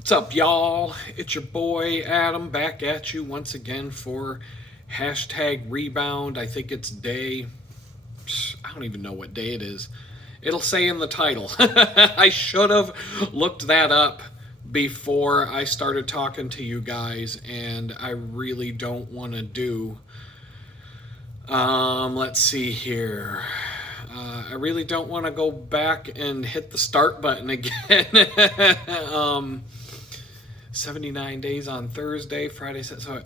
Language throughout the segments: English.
What's up, y'all? It's your boy Adam back at you once again for hashtag rebound. I think it's day, I don't even know what day it is. It'll say in the title. I should have looked that up before I started talking to you guys, and I really don't want to do. Let's see here. I really don't want to go back and hit the start button again. 79 days on Thursday, Friday, so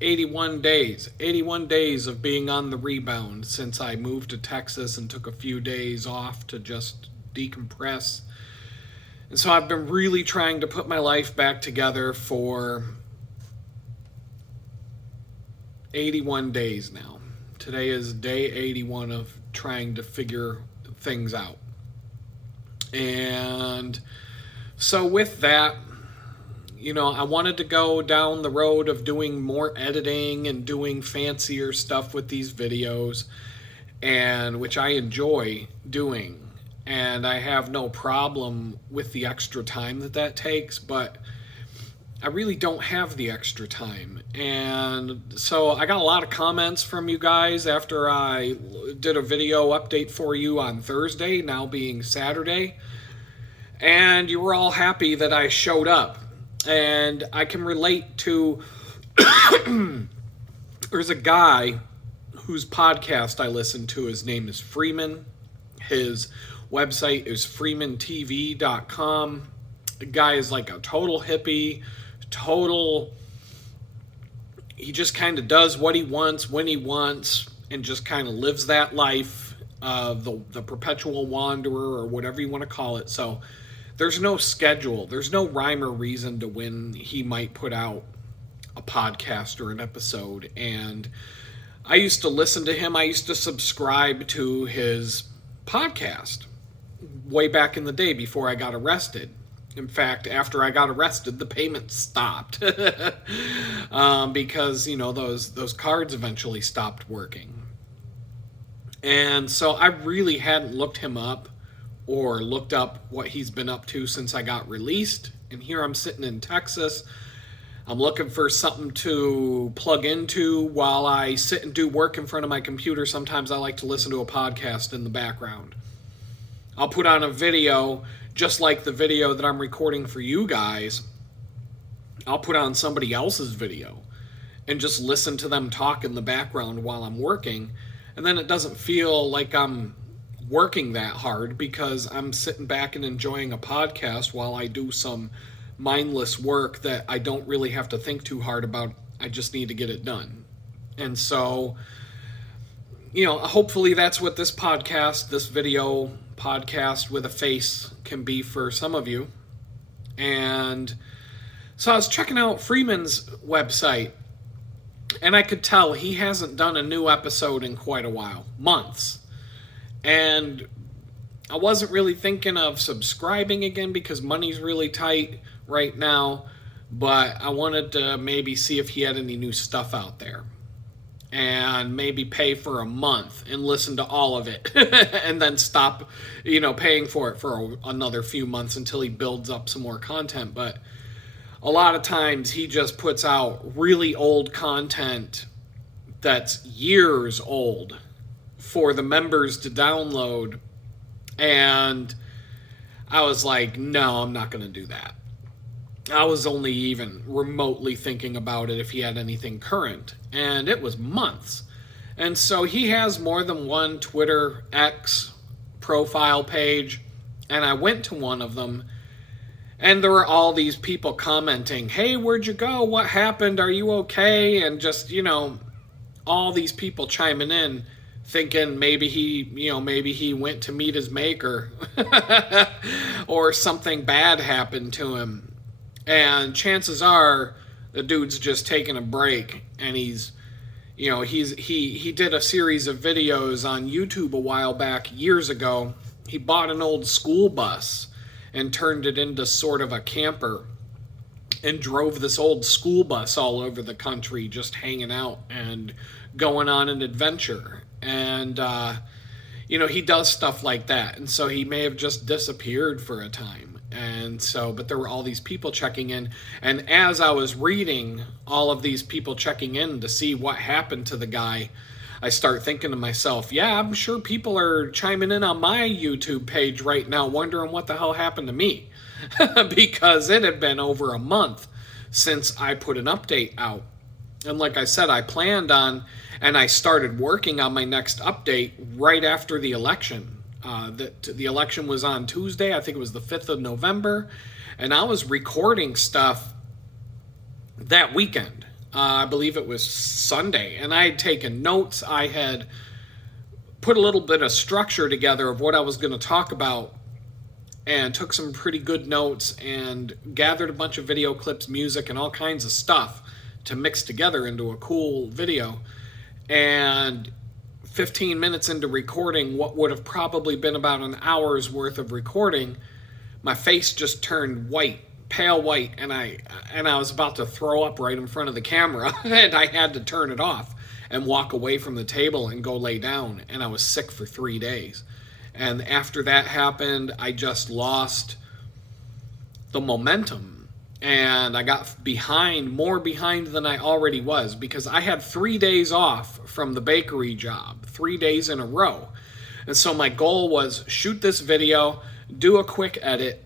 81 days. 81 days of being on the rebound since I moved to Texas and took a few days off to just decompress. And so I've been really trying to put my life back together for 81 days now. Today is day 81 of trying to figure things out. And so with that, I wanted to go down the road of doing more editing and doing fancier stuff with these videos, and which I enjoy doing. And I have no problem with the extra time that takes, but I really don't have the extra time. And so I got a lot of comments from you guys after I did a video update for you on Thursday, now being Saturday. And you were all happy that I showed up. And I can relate to, there's a guy whose podcast I listen to. His name is Freeman. His website is freemantv.com. The guy is like a total hippie, he just kind of does what he wants, when he wants, and just kind of lives that life of the perpetual wanderer, or whatever you want to call it. So there's no schedule. There's no rhyme or reason to when he might put out a podcast or an episode. And I used to listen to him. I used to subscribe to his podcast way back in the day before I got arrested. In fact, after I got arrested, the payments stopped because, those cards eventually stopped working. And so I really hadn't looked him up or looked up what he's been up to since I got released. And here I'm sitting in Texas. I'm looking for something to plug into while I sit and do work in front of my computer. Sometimes I like to listen to a podcast in the background. I'll put on a video, just like the video that I'm recording for you guys. I'll put on somebody else's video and just listen to them talk in the background while I'm working. And then it doesn't feel like I'm working that hard because I'm sitting back and enjoying a podcast while I do some mindless work that I don't really have to think too hard about. I just need to get it done. And so, hopefully that's what this video podcast with a face can be for some of you. And so I was checking out Freeman's website, and I could tell he hasn't done a new episode in quite a while, months. And I wasn't really thinking of subscribing again because money's really tight right now, but I wanted to maybe see if he had any new stuff out there and maybe pay for a month and listen to all of it and then stop, paying for it for another few months until he builds up some more content. But a lot of times he just puts out really old content that's years old for the members to download. And I was like, no, I'm not going to do that. I was only even remotely thinking about it if he had anything current. And it was months. And so he has more than one Twitter X profile page. And I went to one of them. And there were all these people commenting, hey, where'd you go? What happened? Are you okay? And just, all these people chiming in, thinking maybe he went to meet his maker or something bad happened to him. And chances are the dude's just taking a break, and he did a series of videos on YouTube a while back, years ago. He bought an old school bus and turned it into sort of a camper and drove this old school bus all over the country, just hanging out and going on an adventure. And, he does stuff like that. And so he may have just disappeared for a time. And so, but there were all these people checking in. And as I was reading all of these people checking in to see what happened to the guy, I start thinking to myself, yeah, I'm sure people are chiming in on my YouTube page right now wondering what the hell happened to me. Because it had been over a month since I put an update out. And like I said, I planned on, and I started working on my next update right after the election. The election was on Tuesday, I think it was the 5th of November, and I was recording stuff that weekend. I believe it was Sunday, and I had taken notes. I had put a little bit of structure together of what I was going to talk about, and took some pretty good notes, and gathered a bunch of video clips, music, and all kinds of stuff to mix together into a cool video. And 15 minutes into recording what would have probably been about an hour's worth of recording, my face just turned white, pale white, and I was about to throw up right in front of the camera, and I had to turn it off and walk away from the table and go lay down, and I was sick for 3 days. And after that happened, I just lost the momentum. And I got more behind than I already was, because I had 3 days off from the bakery job, 3 days in a row. And so my goal was shoot this video, do a quick edit.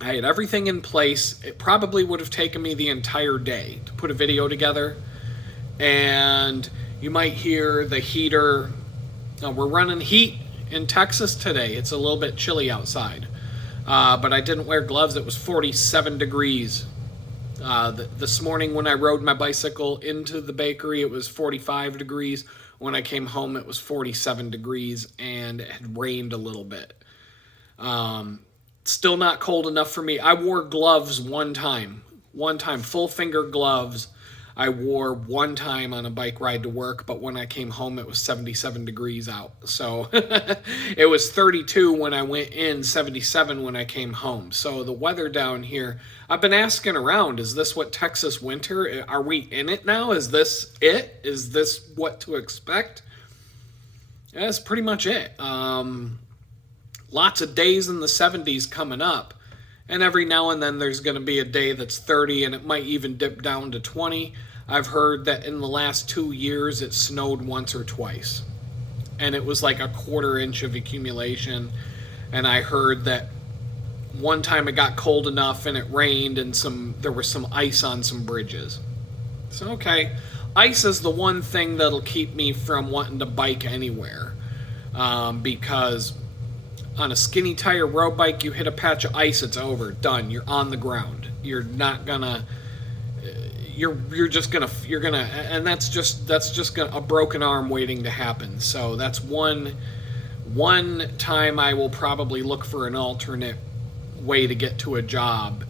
I had everything in place. It probably would have taken me the entire day to put a video together. And you might hear the heater. We're running heat in Texas today. It's a little bit chilly outside. But I didn't wear gloves. It was 47 degrees. This morning when I rode my bicycle into the bakery, it was 45 degrees. When I came home, it was 47 degrees, and it had rained a little bit. Still not cold enough for me. I wore gloves one time, full finger gloves. I wore one time on a bike ride to work, but when I came home, it was 77 degrees out. So it was 32 when I went in, 77 when I came home. So the weather down here, I've been asking around, is this what Texas winter? Are we in it now? Is this it? Is this what to expect? That's pretty much it. Lots of days in the 70s coming up. And every now and then there's going to be a day that's 30, and it might even dip down to 20. I've heard that in the last 2 years it snowed once or twice. And it was like a 1/4 inch of accumulation. And I heard that one time it got cold enough and it rained, and there was some ice on some bridges. So, okay, ice is the one thing that'll keep me from wanting to bike anywhere. Because on a skinny tire road bike, you hit a patch of ice, it's over, done. You're on the ground. You're not gonna. You're gonna, and that's just a broken arm waiting to happen. So that's one time I will probably look for an alternate way to get to a job,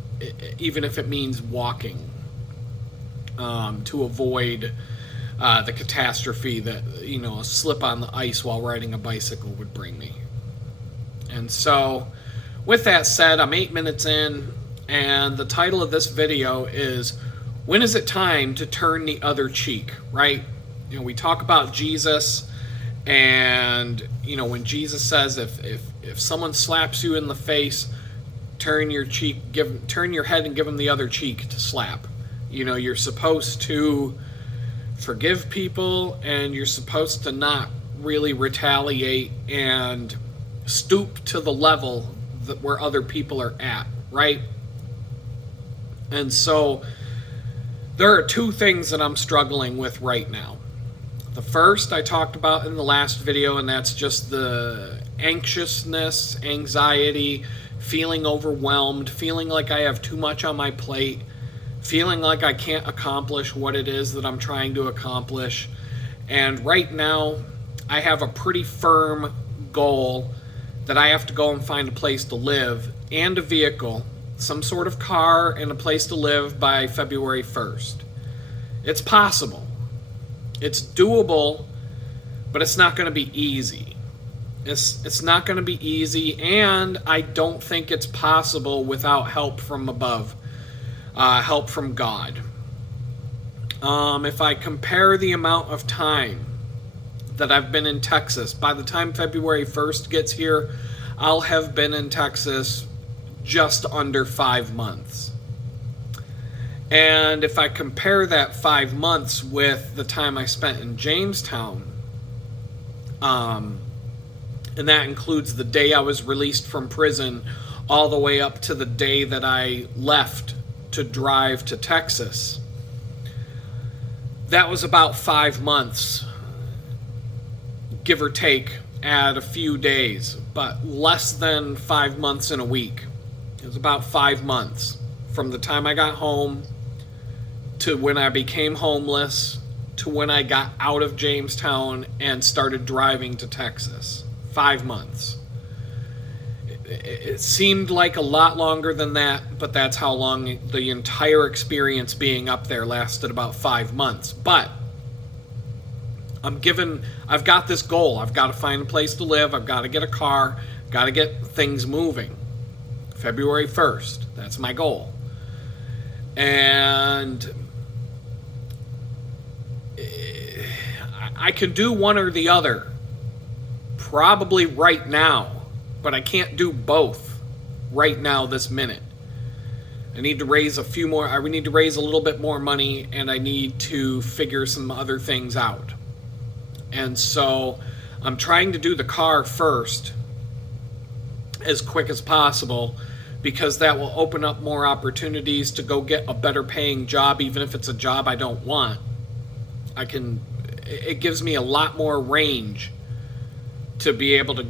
even if it means walking, to avoid the catastrophe that a slip on the ice while riding a bicycle would bring me. And so, with that said, I'm 8 minutes in, and the title of this video is, when is it time to turn the other cheek, right? We talk about Jesus, and, when Jesus says, if someone slaps you in the face, turn your head and give them the other cheek to slap. You're supposed to forgive people, and you're supposed to not really retaliate and stoop to the level where other people are at, right? And so there are two things that I'm struggling with right now. The first I talked about in the last video, and that's just the anxiousness, anxiety, feeling overwhelmed, feeling like I have too much on my plate, feeling like I can't accomplish what it is that I'm trying to accomplish. And right now I have a pretty firm goal that I have to go and find a place to live and a vehicle, some sort of car and a place to live by February 1st. It's possible. It's doable, but it's not going to be easy. It's not going to be easy, and I don't think it's possible without help from above, help from God. If I compare the amount of time that I've been in Texas, by the time February 1st gets here, I'll have been in Texas just under 5 months. And if I compare that 5 months with the time I spent in Jamestown, and that includes the day I was released from prison all the way up to the day that I left to drive to Texas, that was about 5 months, give or take, add a few days, but less than 5 months in a week. It was about 5 months from the time I got home to when I became homeless to when I got out of Jamestown and started driving to Texas. 5 months. It seemed like a lot longer than that, but that's how long the entire experience being up there lasted, about 5 months. But I've got this goal. I've got to find a place to live. I've got to get a car. Got to get things moving. February 1st. That's my goal. And I can do one or the other probably right now, but I can't do both right now this minute. I need to raise I need to raise a little bit more money, and I need to figure some other things out. And so I'm trying to do the car first as quick as possible, because that will open up more opportunities to go get a better paying job, even if it's a job I don't want. It gives me a lot more range to be able to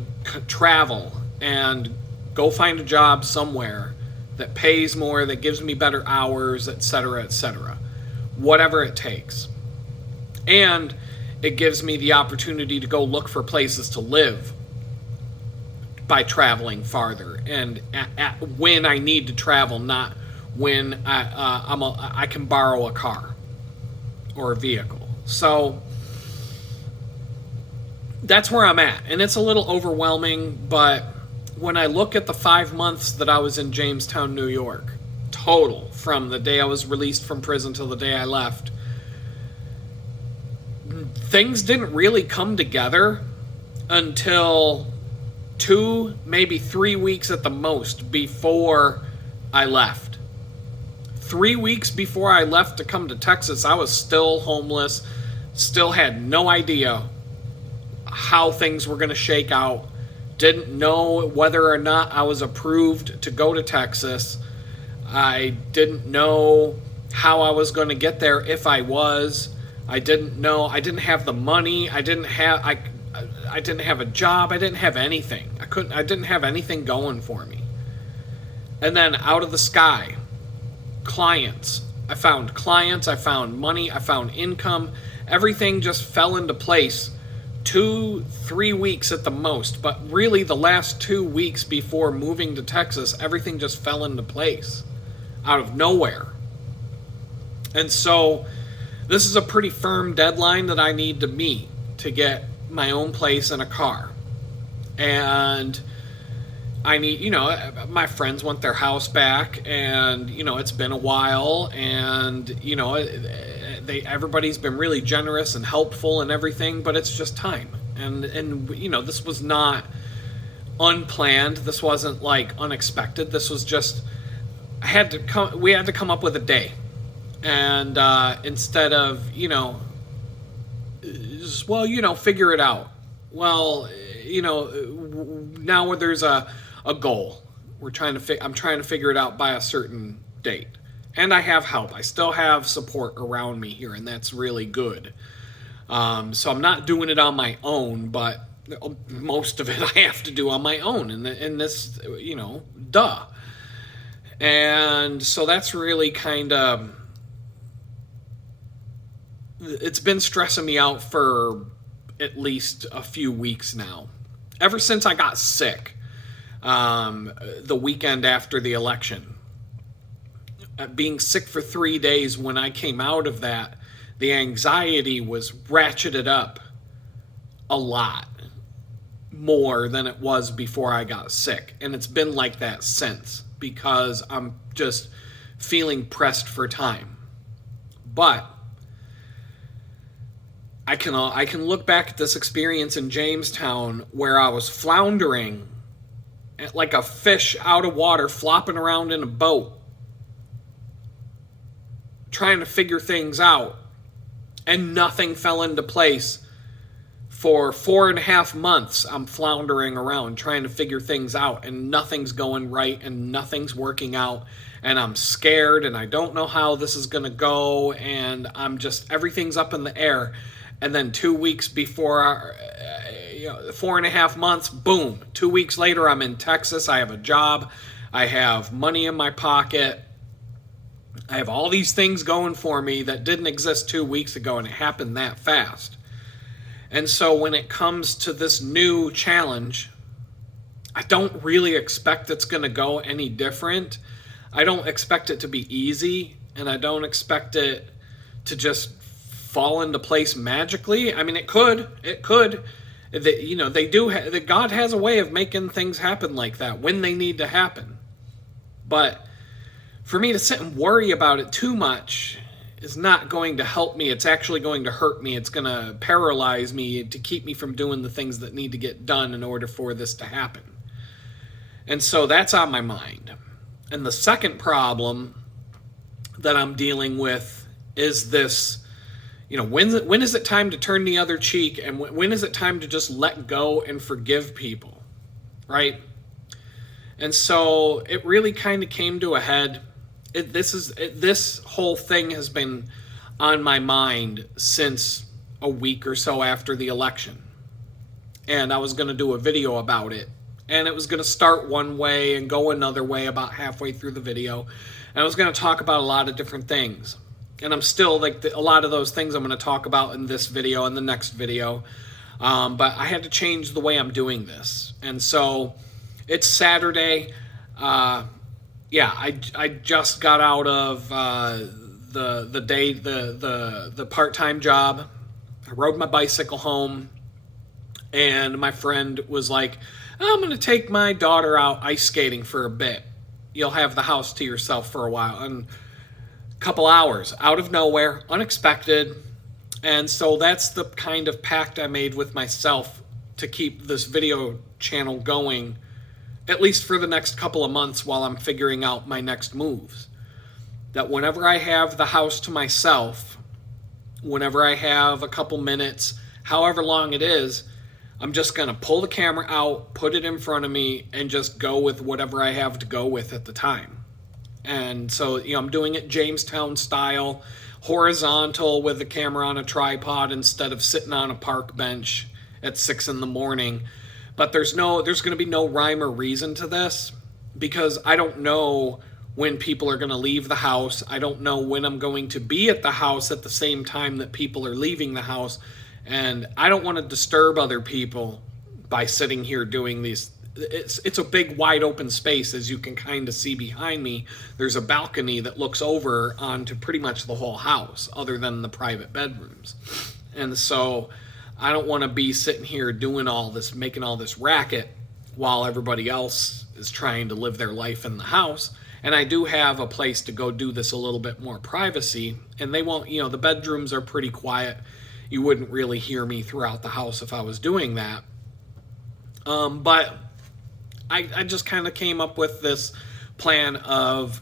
travel and go find a job somewhere that pays more, that gives me better hours, etc., etc. Whatever it takes. And it gives me the opportunity to go look for places to live by traveling farther, and when I need to travel, not when I can borrow a car or a vehicle. So that's where I'm at, and it's a little overwhelming, but when I look at the 5 months that I was in Jamestown, New York, total, from the day I was released from prison till the day I left, things didn't really come together until 2, maybe 3 weeks at the most before I left. 3 weeks before I left to come to Texas, I was still homeless, still had no idea how things were going to shake out, didn't know whether or not I was approved to go to Texas. I didn't know how I was going to get there if I was. I didn't know. I didn't have the money. I didn't have a job. I didn't have anything. I didn't have anything going for me. And then out of the sky, clients. I found clients, I found money, I found income. Everything just fell into place 2-3 weeks at the most. But really the last 2 weeks before moving to Texas, everything just fell into place out of nowhere. And so this is a pretty firm deadline that I need to meet to get my own place and a car. And I need, my friends want their house back, and, it's been a while, and, everybody's been really generous and helpful and everything, but it's just time. And this was not unplanned. This wasn't like unexpected. This was just, we had to come up with a day. And instead of, figure it out. Well, now there's a goal. I'm trying to figure it out by a certain date. And I have help. I still have support around me here, and that's really good. So I'm not doing it on my own, but most of it I have to do on my own. And this, duh. And so that's really kind of, it's been stressing me out for at least a few weeks now. Ever since I got sick, the weekend after the election. Being sick for 3 days, when I came out of that, the anxiety was ratcheted up a lot more than it was before I got sick. And it's been like that since, because I'm just feeling pressed for time. But I can look back at this experience in Jamestown where I was floundering like a fish out of water, flopping around in a boat, trying to figure things out, and nothing fell into place. For 4.5 months, I'm floundering around trying to figure things out, and nothing's going right, and nothing's working out, and I'm scared, and I don't know how this is going to go, and everything's up in the air. And then 2 weeks before, 4.5 months, boom, 2 weeks later, I'm in Texas. I have a job. I have money in my pocket. I have all these things going for me that didn't exist 2 weeks ago, and it happened that fast. And so when it comes to this new challenge, I don't really expect it's going to go any different. I don't expect it to be easy, and I don't expect it to just fall into place magically. I mean, it could. God has a way of making things happen like that when they need to happen. But for me to sit and worry about it too much is not going to help me. It's actually going to hurt me. It's going to paralyze me to keep me from doing the things that need to get done in order for this to happen. And so that's on my mind. And the second problem that I'm dealing with is this, when is it time to turn the other cheek, and when is it time to just let go and forgive people, right? And so it really kind of came to a head. This whole thing has been on my mind since a week or so after the election. And I was going to do a video about it. And it was going to start one way and go another way about halfway through the video. And I was going to talk about a lot of different things. And I'm still, a lot of those things I'm going to talk about in this video and the next video. But I had to change the way I'm doing this. And so it's Saturday. I just got out of the part-time job. I rode my bicycle home, and my friend was like, I'm going to take my daughter out ice skating for a bit. You'll have the house to yourself for a while. And a couple hours, out of nowhere, unexpected. And so that's the kind of pact I made with myself to keep this video channel going, at least for the next couple of months while I'm figuring out my next moves. That whenever I have the house to myself, whenever I have a couple minutes, however long it is, I'm just going to pull the camera out, put it in front of me, and just go with whatever I have to go with at the time. And so, I'm doing it Jamestown style, horizontal with the camera on a tripod instead of sitting on a park bench at 6 in the morning. But there's going to be no rhyme or reason to this, because I don't know when people are going to leave the house. I don't know when I'm going to be at the house at the same time that people are leaving the house. And I don't want to disturb other people by sitting here doing these. It's a big wide open space, as you can kind of see behind me. There's a balcony that looks over onto pretty much the whole house, other than the private bedrooms. And so I don't want to be sitting here doing all this, making all this racket while everybody else is trying to live their life in the house. And I do have a place to go do this a little bit more privacy. And they won't, the bedrooms are pretty quiet. You wouldn't really hear me throughout the house if I was doing that. But I just kind of came up with this plan of,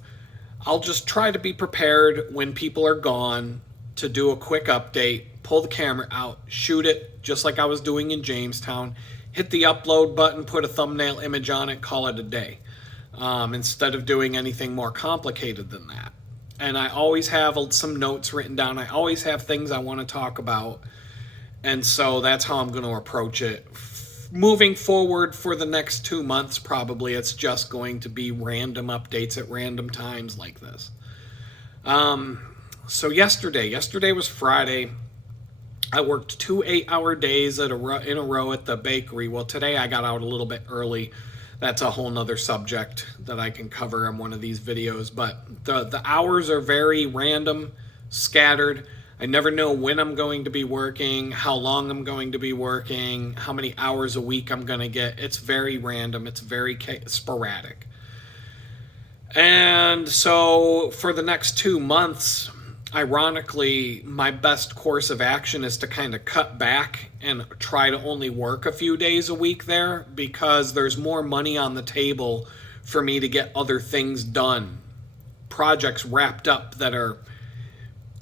I'll just try to be prepared when people are gone to do a quick update, pull the camera out, shoot it just like I was doing in Jamestown, hit the upload button, put a thumbnail image on it, call it a day, instead of doing anything more complicated than that. And I always have some notes written down. I always have things I want to talk about. And so that's how I'm going to approach it. Moving forward for the next 2 months, probably, it's just going to be random updates at random times like this. So yesterday was Friday. I worked 2 8-hour days in a row at the bakery. Well, today I got out a little bit early. That's a whole nother subject that I can cover in one of these videos. But the hours are very random, scattered. I never know when I'm going to be working, how long I'm going to be working, how many hours a week I'm going to get. It's very random. It's very sporadic. And so for the next 2 months, ironically, my best course of action is to kind of cut back and try to only work a few days a week there, because there's more money on the table for me to get other things done. Projects wrapped up that are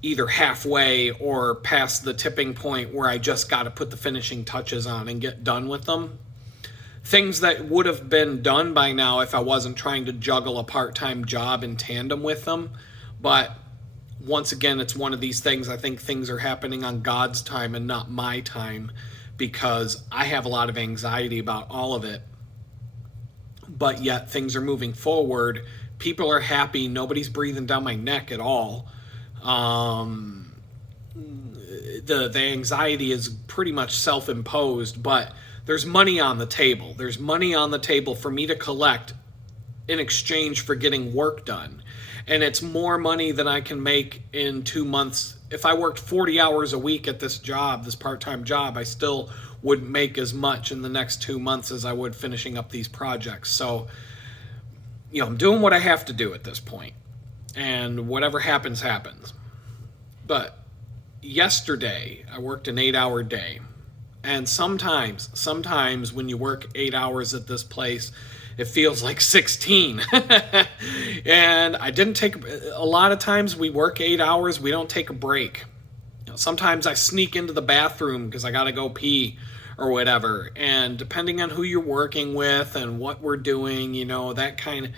either halfway or past the tipping point where I just got to put the finishing touches on and get done with them. Things that would have been done by now if I wasn't trying to juggle a part-time job in tandem with them. But once again, it's one of these things. I think things are happening on God's time and not my time, because I have a lot of anxiety about all of it. But yet things are moving forward. People are happy. Nobody's breathing down my neck at all. The anxiety is pretty much self-imposed, but there's money on the table. There's money on the table for me to collect in exchange for getting work done. And it's more money than I can make in 2 months. If I worked 40 hours a week at this job, this part-time job, I still wouldn't make as much in the next 2 months as I would finishing up these projects. So, I'm doing what I have to do at this point. And whatever happens, happens. But yesterday, I worked an 8-hour day. And sometimes when you work 8 hours at this place, it feels like 16. And I didn't take, a lot of times we work 8 hours, we don't take a break. Sometimes I sneak into the bathroom because I got to go pee or whatever. And depending on who you're working with and what we're doing, that kind of,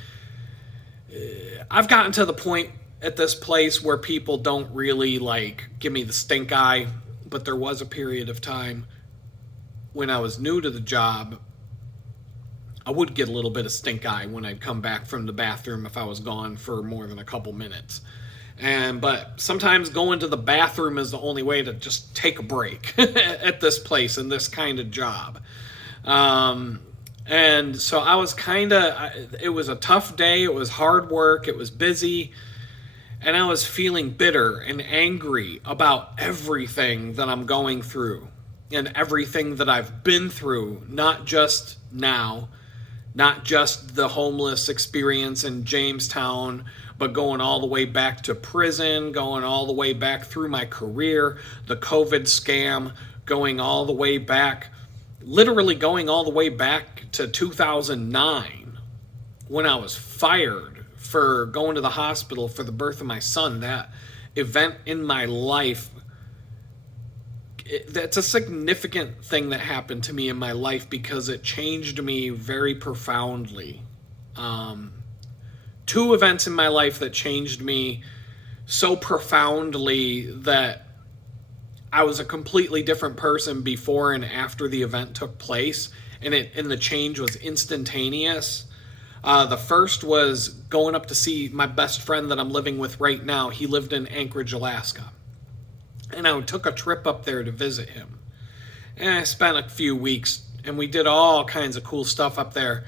I've gotten to the point at this place where people don't really give me the stink eye. But there was a period of time when I was new to the job, I would get a little bit of stink eye when I'd come back from the bathroom if I was gone for more than a couple minutes. But sometimes going to the bathroom is the only way to just take a break at this place and this kind of job. And so I was it was a tough day. It was hard work. It was busy. And I was feeling bitter and angry about everything that I'm going through and everything that I've been through, not just now, not just the homeless experience in Jamestown, but going all the way back to prison, going all the way back through my career, the COVID scam, going all the way back, literally going all the way back to 2009 when I was fired for going to the hospital for the birth of my son. That event in my life, that's a significant thing that happened to me in my life because it changed me very profoundly. 2 events in my life that changed me so profoundly that I was a completely different person before and after the event took place, and the change was instantaneous. The first was going up to see my best friend that I'm living with right now. He lived in Anchorage, Alaska. And I took a trip up there to visit him. And I spent a few weeks, and we did all kinds of cool stuff up there.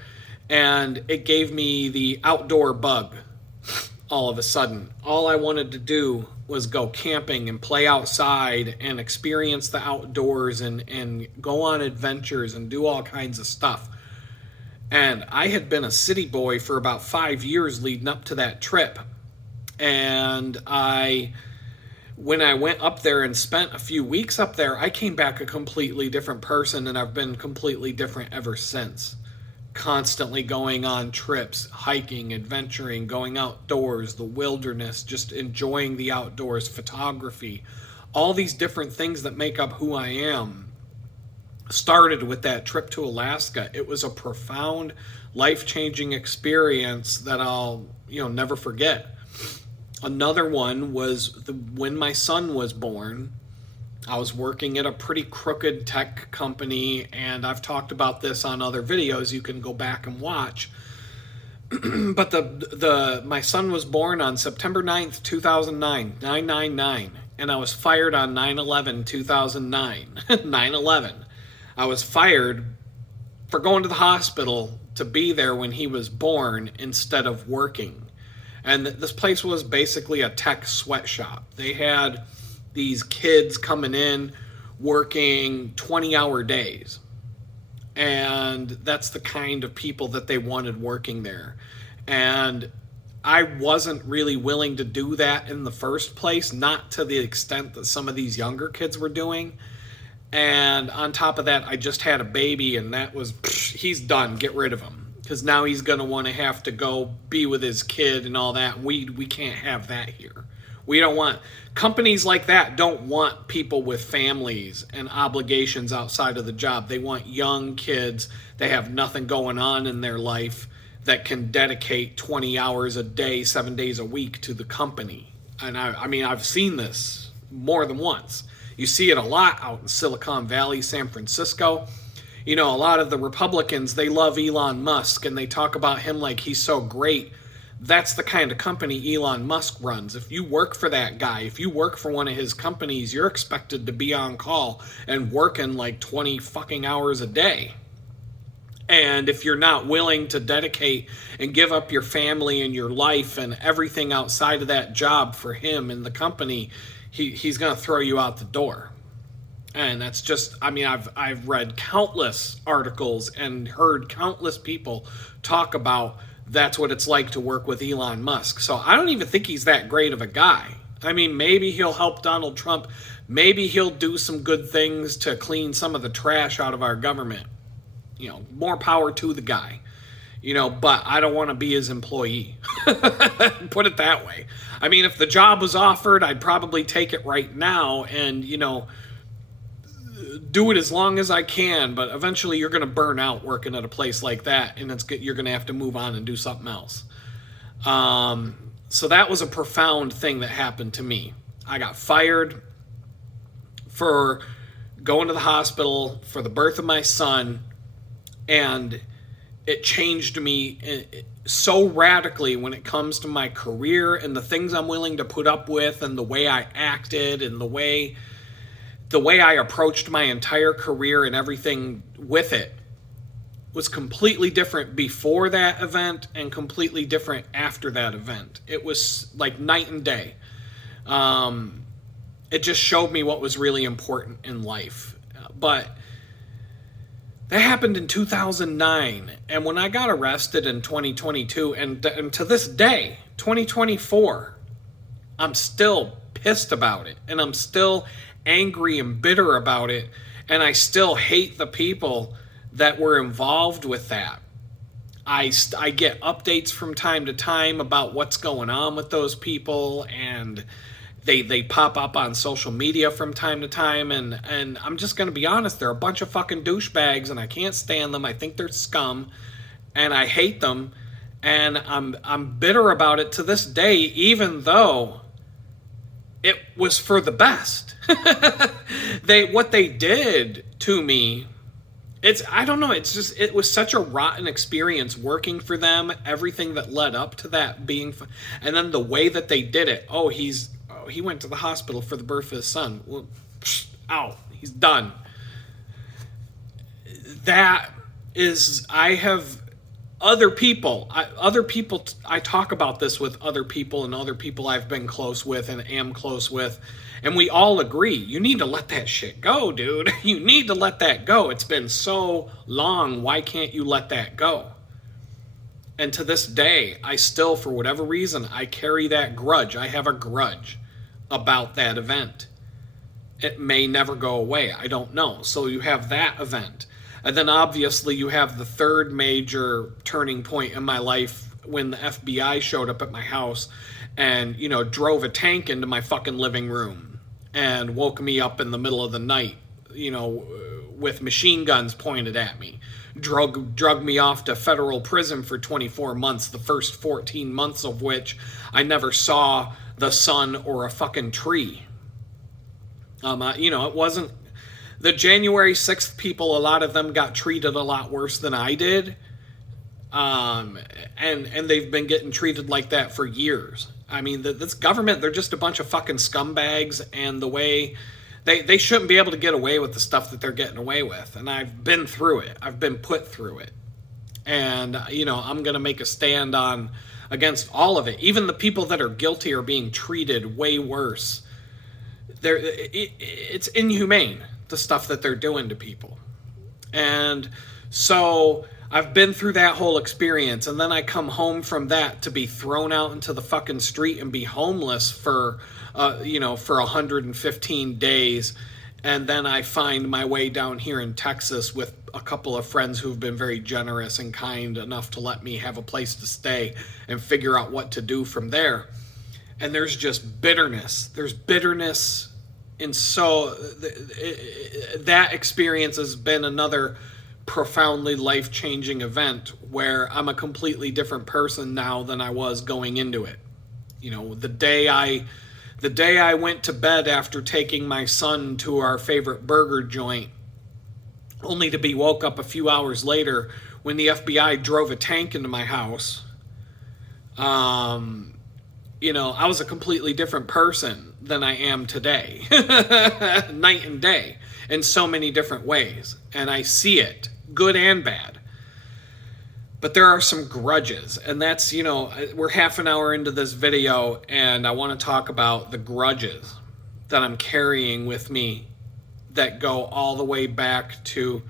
And it gave me the outdoor bug all of a sudden. All I wanted to do was go camping and play outside and experience the outdoors and go on adventures and do all kinds of stuff. And I had been a city boy for about 5 years leading up to that trip. And when I went up there and spent a few weeks up there, I came back a completely different person, and I've been completely different ever since. Constantly going on trips, hiking, adventuring, going outdoors, the wilderness, just enjoying the outdoors, photography, all these different things that make up who I am. Started with that trip to Alaska. It was a profound, life-changing experience that I'll, never forget. Another one was when my son was born. I was working at a pretty crooked tech company, and I've talked about this on other videos you can go back and watch. But my son was born on September 9th, 2009, 999, and I was fired on 9/11/2009. 9/11. I was fired for going to the hospital to be there when he was born instead of working. And this place was basically a tech sweatshop. They had these kids coming in working 20-hour days. And that's the kind of people that they wanted working there. And I wasn't really willing to do that in the first place, not to the extent that some of these younger kids were doing. And on top of that, I just had a baby, and that was, he's done. Get rid of him. Because now he's going to want to have to go be with his kid and all that. We can't have that here. We don't want, companies like that don't want people with families and obligations outside of the job. They want young kids that have nothing going on in their life that can dedicate 20 hours a day, 7 days a week to the company. And I mean, I've seen this more than once. You see it a lot out in Silicon Valley, San Francisco. You know, a lot of the Republicans, they love Elon Musk, and they talk about him like he's so great. That's the kind of company Elon Musk runs. If you work for that guy, if you work for one of his companies, you're expected to be on call and working like 20 fucking hours a day. And if you're not willing to dedicate and give up your family and your life and everything outside of that job for him and the company, he's going to throw you out the door. And that's just, I mean, I've read countless articles and heard countless people talk about that's what it's like to work with Elon Musk. So I don't even think he's that great of a guy. I mean, maybe he'll help Donald Trump. Maybe he'll do some good things to clean some of the trash out of our government. You know, more power to the guy. You know, but I don't want to be his employee. Put it that way. I mean, if the job was offered, I'd probably take it right now and, you know, do it as long as I can, but eventually you're going to burn out working at a place like that, and you're going to have to move on and do something else. So that was a profound thing that happened to me. I got fired for going to the hospital for the birth of my son, and it changed me so radically when it comes to my career and the things I'm willing to put up with and the way I acted and the way I approached my entire career and everything with it was completely different before that event and completely different after that event. It was like night and day. It just showed me what was really important in life. But that happened in 2009. And when I got arrested in 2022, and to this day, 2024, I'm still pissed about it. And I'm still angry and bitter about it, and I still hate the people that were involved with that. I get updates from time to time about what's going on with those people, and they pop up on social media from time to time, and I'm just going to be honest, they're a bunch of fucking douchebags, and I can't stand them. I think they're scum, and I hate them, and I'm bitter about it to this day, even though it was for the best. What they did to me, I don't know, it was such a rotten experience working for them, everything that led up to that being fun, and then the way that they did it. He went to the hospital for the birth of his son. Well, he's done. That is, other people, I talk about this with other people and other people I've been close with and am close with, and we all agree, you need to let that shit go, dude. You need to let that go. It's been so long. Why can't you let that go? And to this day, I still, for whatever reason, I carry that grudge. I have a grudge about that event. It may never go away. I don't know. So you have that event. And then obviously you have the third major turning point in my life when the FBI showed up at my house and, you know, drove a tank into my fucking living room and woke me up in the middle of the night, you know, with machine guns pointed at me. Drug me off to federal prison for 24 months, the first 14 months of which I never saw the sun or a fucking tree. You know, it wasn't... The January 6th people, a lot of them got treated a lot worse than I did. And they've been getting treated like that for years. I mean, this government, they're just a bunch of fucking scumbags, and the way they shouldn't be able to get away with the stuff that they're getting away with. And I've been through it. I've been put through it. And, you know, I'm going to make a stand against all of it. Even the people that are guilty are being treated way worse. It's inhumane, the stuff that they're doing to people. And so I've been through that whole experience, and then I come home from that to be thrown out into the fucking street and be homeless for, for 115 days. And then I find my way down here in Texas with a couple of friends who've been very generous and kind enough to let me have a place to stay and figure out what to do from there. And there's just bitterness. There's bitterness. And so that experience has been another profoundly life-changing event where I'm a completely different person now than I was going into it. You know, the day I went to bed after taking my son to our favorite burger joint, only to be woke up a few hours later when the FBI drove a tank into my house. I was a completely different person than I am today. Night and day in so many different ways. And I see it, good and bad. But there are some grudges, and that's, we're half an hour into this video, and I want to talk about the grudges that I'm carrying with me that go all the way back to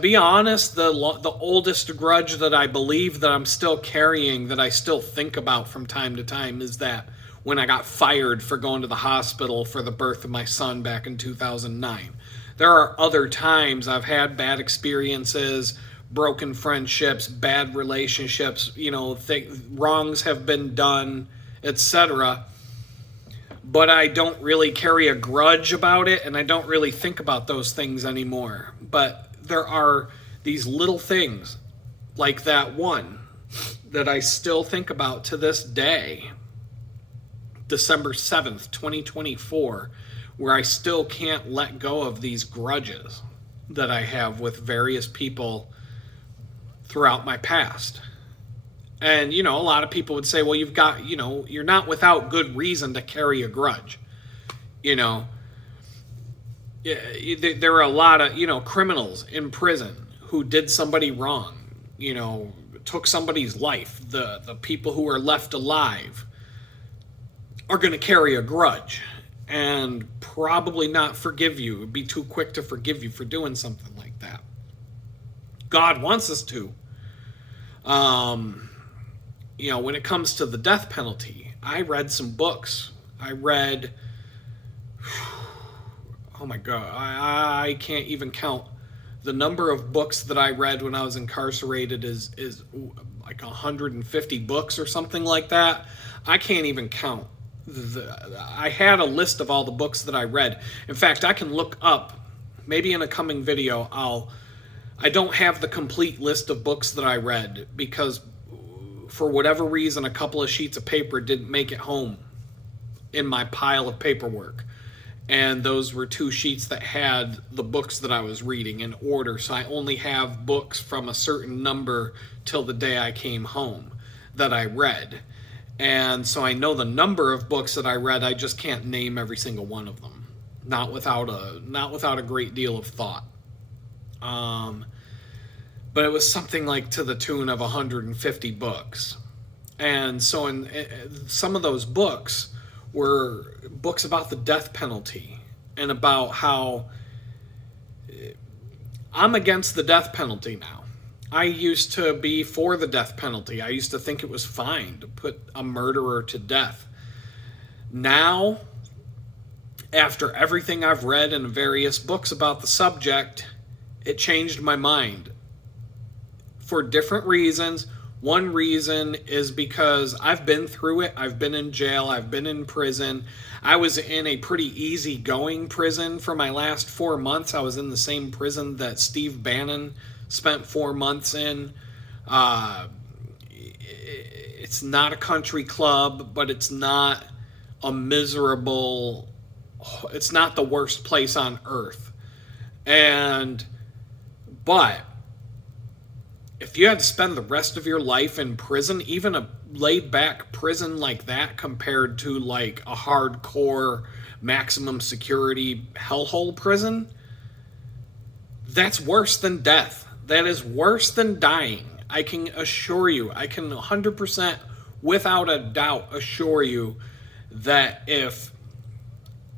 be honest, the oldest grudge that I believe that I'm still carrying, that I still think about from time to time, is that when I got fired for going to the hospital for the birth of my son back in 2009. There are other times I've had bad experiences, broken friendships, bad relationships, wrongs have been done, etc. But I don't really carry a grudge about it, and I don't really think about those things anymore. But there are these little things, like that one, that I still think about to this day, December 7th, 2024, where I still can't let go of these grudges that I have with various people throughout my past. And, a lot of people would say, well, you've got, you're not without good reason to carry a grudge. There are a lot of, criminals in prison who did somebody wrong, took somebody's life. The people who are left alive are going to carry a grudge and probably not forgive you, be too quick to forgive you for doing something like that. God wants us to. When it comes to the death penalty, I read some books. Oh my God, I can't even count. The number of books that I read when I was incarcerated is like 150 books or something like that. I can't even count. I had a list of all the books that I read. In fact, I can look up, maybe in a coming video, I don't have the complete list of books that I read because for whatever reason, a couple of sheets of paper didn't make it home in my pile of paperwork. And those were 2 sheets that had the books that I was reading in order. So I only have books from a certain number till the day I came home that I read. And so I know the number of books that I read. I just can't name every single one of them. Not without a great deal of thought. But it was something like to the tune of 150 books. And so in some of those books were books about the death penalty and about how I'm against the death penalty now. I used to be for the death penalty. I used to think it was fine to put a murderer to death. Now, after everything I've read in various books about the subject, it changed my mind. For different reasons. One reason is because I've been through it. I've been in jail. I've been in prison. I was in a pretty easygoing prison for my last 4 months. I was in the same prison that Steve Bannon spent 4 months in. It's not a country club, but it's not a miserable, it's not the worst place on earth. But if you had to spend the rest of your life in prison, even a laid-back prison like that compared to like a hardcore maximum security hellhole prison, that's worse than death. That is worse than dying. I can assure you, I can 100% without a doubt assure you that if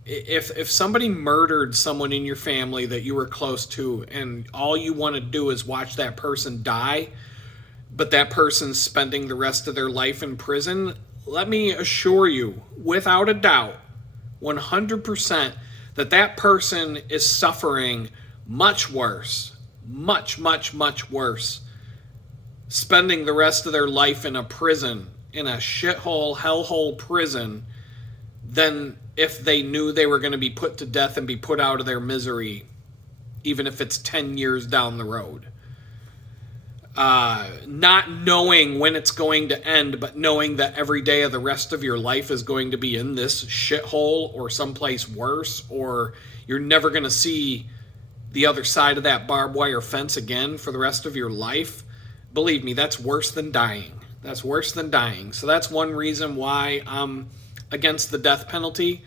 if somebody murdered someone in your family that you were close to, and all you want to do is watch that person die, but that person's spending the rest of their life in prison, let me assure you, without a doubt, 100%, that that person is suffering much worse, much, much, much worse, spending the rest of their life in a prison, in a shithole, hellhole prison, than if they knew they were going to be put to death and be put out of their misery, even if it's 10 years down the road. Not knowing when it's going to end, but knowing that every day of the rest of your life is going to be in this shithole or someplace worse, or you're never going to see the other side of that barbed wire fence again for the rest of your life. Believe me, that's worse than dying. That's worse than dying. So that's one reason why I'm against the death penalty,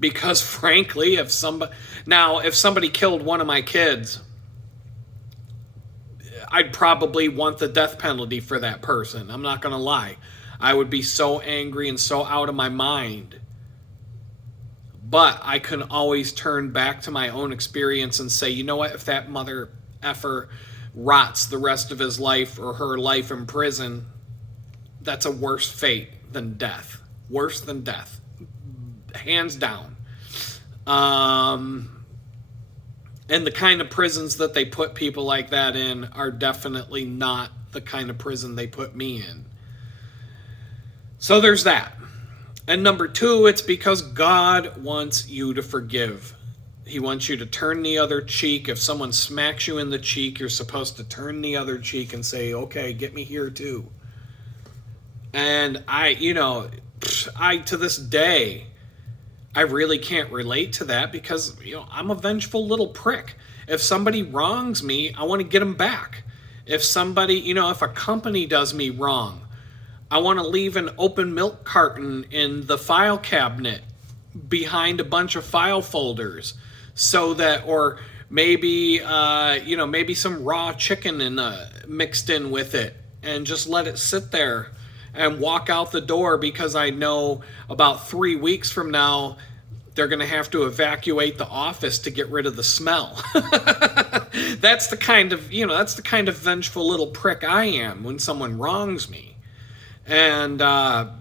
because frankly, if somebody killed one of my kids, I'd probably want the death penalty for that person. I'm not going to lie. I would be so angry and so out of my mind. But I can always turn back to my own experience and say, you know what, if that mother effer rots the rest of his life or her life in prison, that's a worse fate than death. Worse than death. Hands down. And the kind of prisons that they put people like that in are definitely not the kind of prison they put me in. So there's that. And number two, it's because God wants you to forgive. He wants you to turn the other cheek. If someone smacks you in the cheek, you're supposed to turn the other cheek and say, okay, get me here too. And I to this day, I really can't relate to that because, I'm a vengeful little prick. If somebody wrongs me, I want to get them back. If somebody, if a company does me wrong, I want to leave an open milk carton in the file cabinet behind a bunch of file folders so that, or maybe, maybe some raw chicken mixed in with it and just let it sit there and walk out the door because I know about 3 weeks from now they're going to have to evacuate the office to get rid of the smell. That's the kind of vengeful little prick I am when someone wrongs me. And so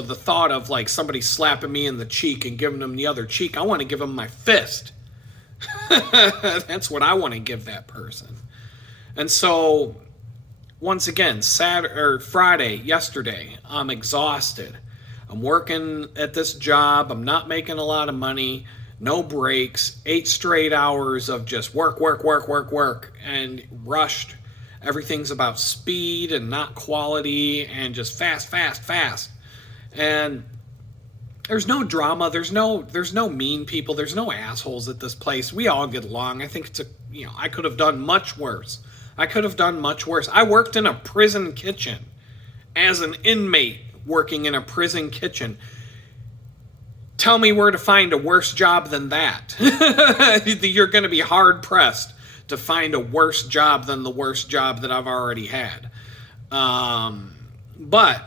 the thought of like somebody slapping me in the cheek and giving them the other cheek, I want to give them my fist. That's what I want to give that person. And so once again, Friday, yesterday, I'm exhausted. I'm working at this job. I'm not making a lot of money. No breaks. 8 straight hours of just work, and rushed. Everything's about speed and not quality and just fast. And there's no drama. There's no mean people. There's no assholes at this place. We all get along. I think I could have done much worse. I worked in a prison kitchen as an inmate working in a prison kitchen. Tell me where to find a worse job than that. You're going to be hard pressed to find a worse job than the worst job that I've already had. But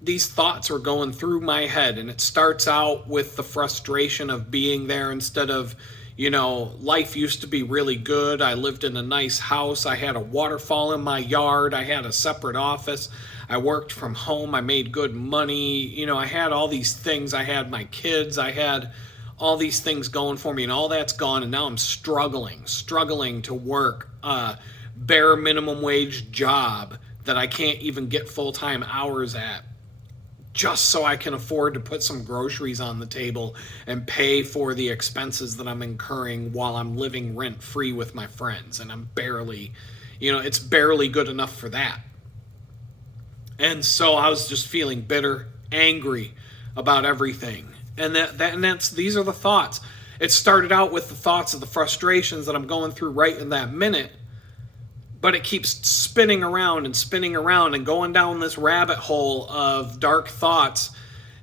these thoughts were going through my head, and it starts out with the frustration of being there instead of, life used to be really good. I lived in a nice house. I had a waterfall in my yard. I had a separate office. I worked from home. I made good money. I had all these things. I had my kids. I had all these things going for me, and all that's gone. And now I'm struggling to work a bare minimum wage job that I can't even get full-time hours at, just so I can afford to put some groceries on the table and pay for the expenses that I'm incurring while I'm living rent-free with my friends. And I'm barely, it's barely good enough for that. And so I was just feeling bitter, angry about everything. And these are the thoughts. It started out with the thoughts of the frustrations that I'm going through right in that minute. But it keeps spinning around and going down this rabbit hole of dark thoughts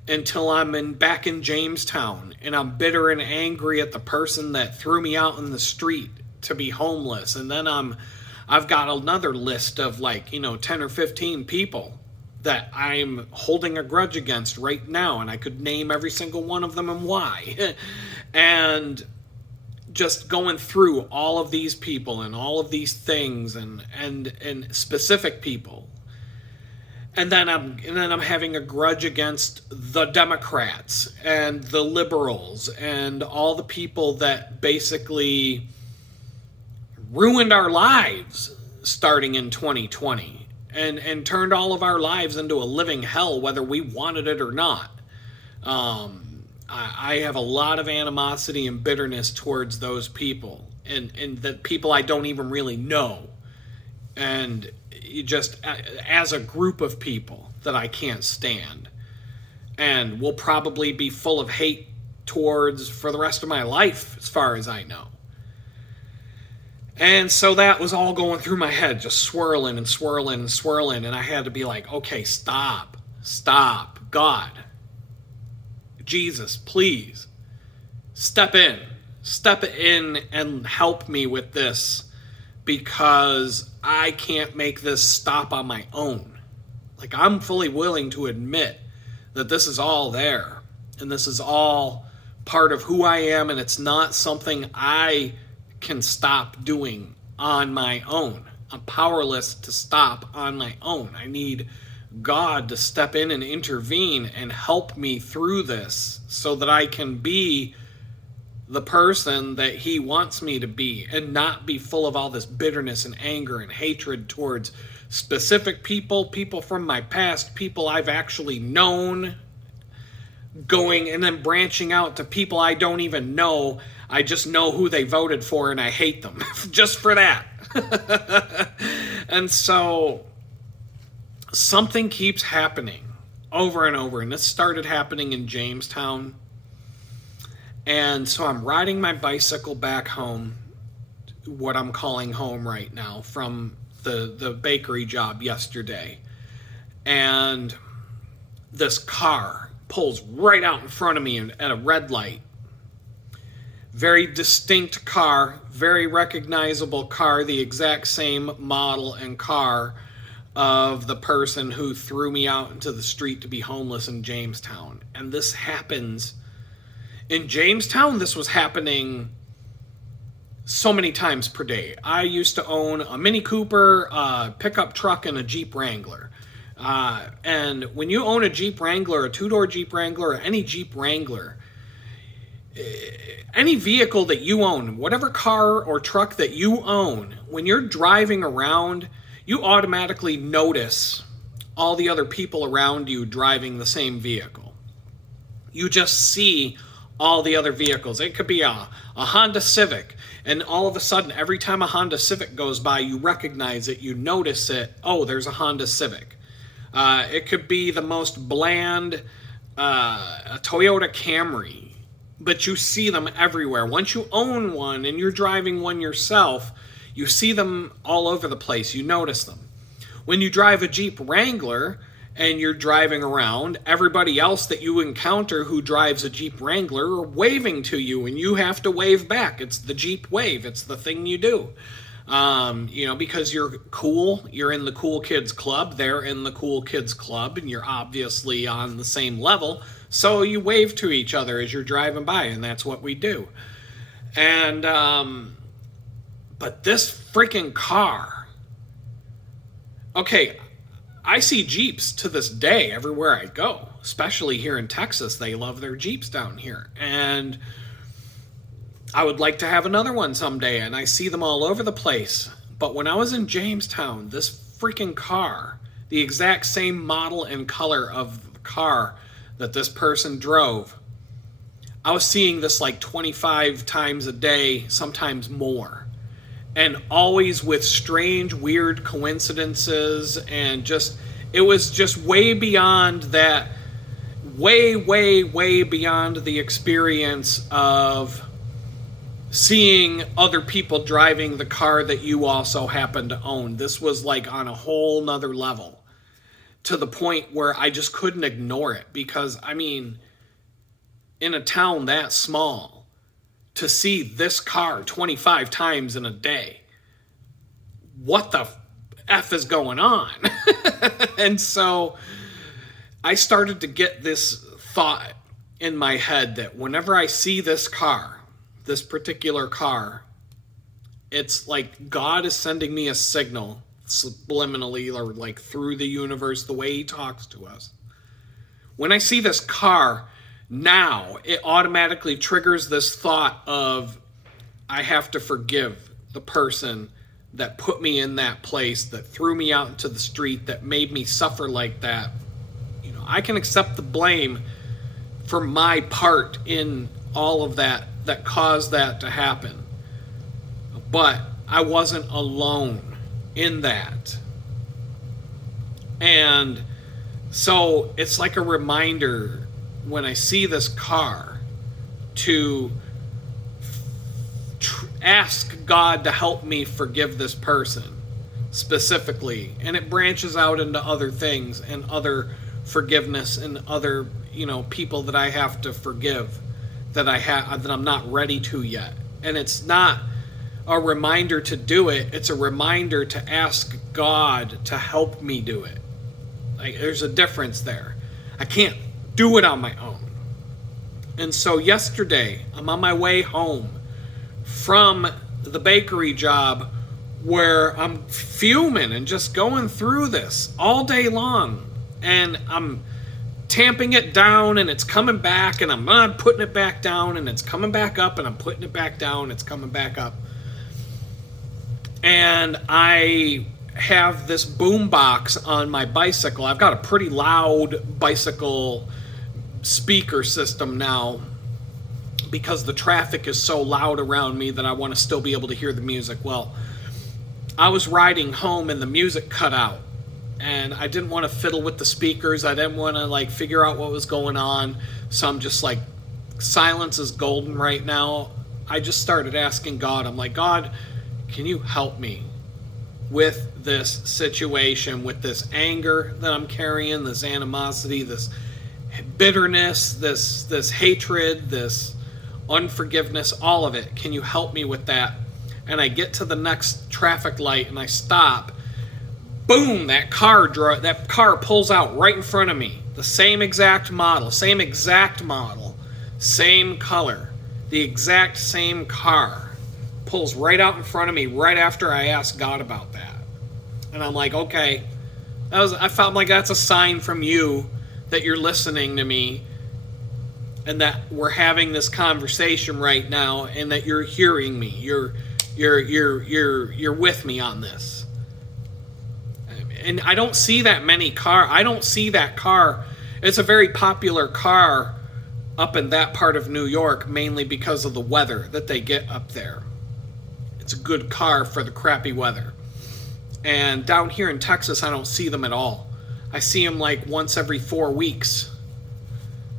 until I'm back in Jamestown, and I'm bitter and angry at the person that threw me out in the street to be homeless. And then I've got another list of 10 or 15 people that I'm holding a grudge against right now, and I could name every single one of them and why. And just going through all of these people and all of these things and specific people. And then I'm having a grudge against the Democrats and the liberals and all the people that basically ruined our lives starting in 2020 and turned all of our lives into a living hell, whether we wanted it or not. I have a lot of animosity and bitterness towards those people and the people I don't even really know. And just as a group of people that I can't stand and will probably be full of hate towards for the rest of my life, as far as I know. And so that was all going through my head, just swirling and swirling and swirling. And I had to be like, okay, stop, God, Jesus, please step in and help me with this, because I can't make this stop on my own. Like, I'm fully willing to admit that this is all there and this is all part of who I am, and it's not something I can stop doing on my own. I'm powerless to stop on my own. I need God to step in and intervene and help me through this so that I can be the person that he wants me to be and not be full of all this bitterness and anger and hatred towards specific people from my past, people I've actually known, going and then branching out to people I don't even know. I just know who they voted for and I hate them just for that. And so something keeps happening over and over, and this started happening in Jamestown. And so I'm riding my bicycle back home, what I'm calling home right now, from the bakery job yesterday. And this car pulls right out in front of me at a red light. Very distinct car, very recognizable car, the exact same model and car of the person who threw me out into the street to be homeless in Jamestown. And this happens in Jamestown. This was happening so many times per day. I used to own a Mini Cooper, a pickup truck, and a Jeep Wrangler. And when you own a Jeep Wrangler, a two-door Jeep Wrangler, or any Jeep Wrangler, any vehicle that you own, whatever car or truck that you own, when you're driving around, you automatically notice all the other people around you driving the same vehicle. You just see all the other vehicles. It could be a Honda Civic, and all of a sudden, every time a Honda Civic goes by, you recognize it, you notice it. Oh, there's a Honda Civic. It could be the most bland a Toyota Camry, but you see them everywhere. Once you own one and you're driving one yourself, you see them all over the place. You notice them. When you drive a Jeep Wrangler and you're driving around, everybody else that you encounter who drives a Jeep Wrangler are waving to you, and you have to wave back. It's the Jeep wave. It's the thing you do. Because you're cool. You're in the cool kids club. They're in the cool kids club, and you're obviously on the same level. So you wave to each other as you're driving by, and that's what we do. And, but this freaking car, okay, I see Jeeps to this day everywhere I go, especially here in Texas. They love their Jeeps down here. And I would like to have another one someday, and I see them all over the place. But when I was in Jamestown, this freaking car, the exact same model and color of the car that this person drove, I was seeing this like 25 times a day, sometimes more. And always with strange, weird coincidences, and just, it was just way beyond that, way beyond the experience of seeing other people driving the car that you also happen to own. This was like on a whole nother level, to the point where I just couldn't ignore it. Because, I mean, in a town that small, to see this car 25 times in a day, what the F is going on? And so I started to get this thought in my head that whenever I see this car, this particular car, it's like God is sending me a signal subliminally, or like through the universe, the way he talks to us. When I see this car now, it automatically triggers this thought of, I have to forgive the person that put me in that place, that threw me out into the street, that made me suffer like that. You know, I can accept the blame for my part in all of that caused that to happen. But I wasn't alone in that. And so it's like a reminder when I see this car to ask God to help me forgive this person specifically. And it branches out into other things and other forgiveness and other, people that I have to forgive that I'm not ready to yet. And it's not a reminder to do it. It's a reminder to ask God to help me do it. Like, there's a difference there. I can't do it on my own. And so yesterday, I'm on my way home from the bakery job where I'm fuming and just going through this all day long. And I'm tamping it down and it's coming back, and I'm putting it back down, and it's coming back up, and I'm putting it back down, it's coming back up. And I have this boom box on my bicycle. I've got a pretty loud bicycle speaker system now because the traffic is so loud around me that I want to still be able to hear the music. Well, I was riding home and the music cut out, and I didn't want to fiddle with the speakers. I didn't want to figure out what was going on. So I'm just like, silence is golden right now. I just started asking God. I'm like, God, can you help me with this situation, with this anger that I'm carrying, this animosity, this bitterness, this hatred, this unforgiveness, all of it. Can you help me with that? And I get to the next traffic light and I stop. Boom, that car pulls out right in front of me. The same exact model, same color, the exact same car pulls right out in front of me right after I asked God about that. And I'm like, okay, I felt like that's a sign from you that you're listening to me and that we're having this conversation right now and that you're hearing me. You're with me on this. And I don't see that many car. I don't see that car. It's a very popular car up in that part of New York, mainly because of the weather that they get up there. It's a good car for the crappy weather. And down here in Texas, I don't see them at all. I see them like once every 4 weeks.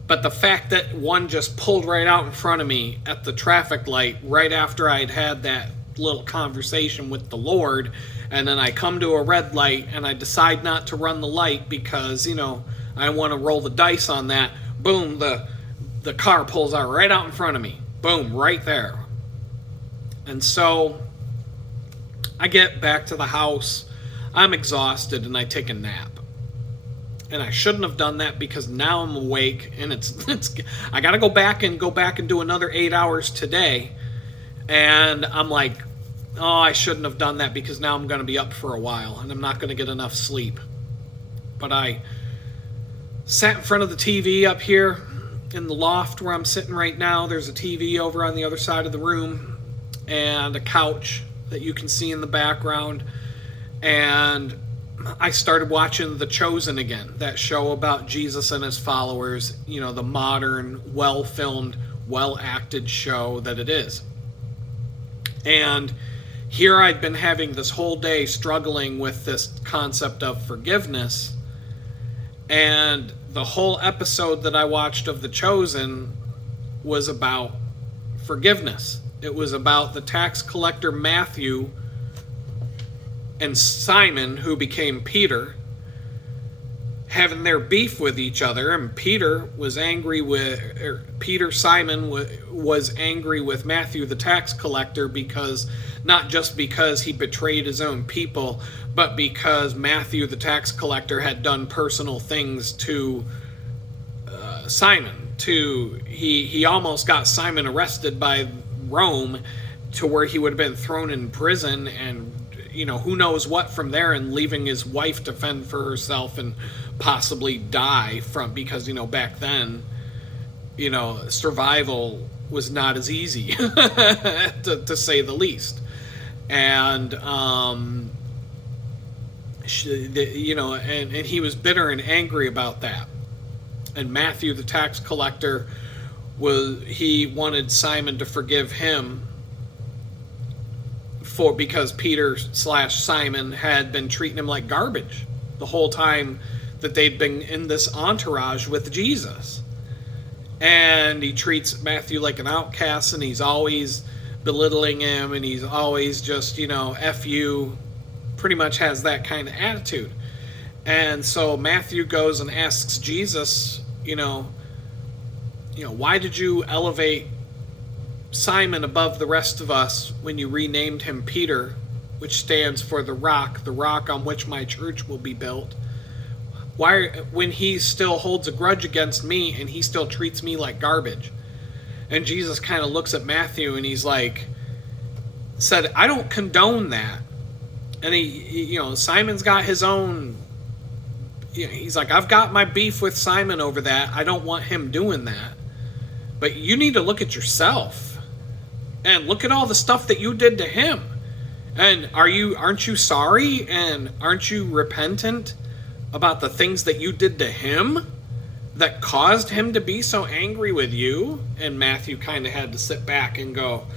But the fact that one just pulled right out in front of me at the traffic light right after I'd had that little conversation with the Lord, and then I come to a red light and I decide not to run the light because, I want to roll the dice on that. Boom, the car pulls out right out in front of me. Boom, right there. And so I get back to the house. I'm exhausted and I take a nap. And I shouldn't have done that because now I'm awake and I got to go back and do another 8 hours today. And I'm like, oh, I shouldn't have done that because now I'm going to be up for a while and I'm not going to get enough sleep. But I sat in front of the TV up here in the loft where I'm sitting right now. There's a TV over on the other side of the room and a couch that you can see in the background. And I started watching The Chosen again, that show about Jesus and his followers, the modern, well-filmed, well-acted show that it is. And here I'd been having this whole day struggling with this concept of forgiveness. And the whole episode that I watched of The Chosen was about forgiveness. It was about the tax collector Matthew and Simon, who became Peter, having their beef with each other, and Simon was angry with Matthew the tax collector, because not just because he betrayed his own people, but because Matthew the tax collector had done personal things to Simon. He almost got Simon arrested by Rome, to where he would have been thrown in prison, and who knows what from there, and leaving his wife to fend for herself and possibly die because back then survival was not as easy to say the least. And and he was bitter and angry about that. And Matthew the tax collector he wanted Simon to forgive him because Peter/Simon had been treating him like garbage the whole time that they'd been in this entourage with Jesus. And he treats Matthew like an outcast, and he's always belittling him, and he's always just, F you, pretty much has that kind of attitude. And so Matthew goes and asks Jesus, why did you elevate Simon above the rest of us when you renamed him Peter, which stands for the rock on which my church will be built? Why, when he still holds a grudge against me and he still treats me like garbage? And Jesus kind of looks at Matthew and he's like, said, I don't condone that. And he Simon's got his own, he's like, I've got my beef with Simon over that. I don't want him doing that. But you need to look at yourself and look at all the stuff that you did to him. And aren't you sorry? And aren't you repentant about the things that you did to him that caused him to be so angry with you? And Matthew kind of had to sit back and go,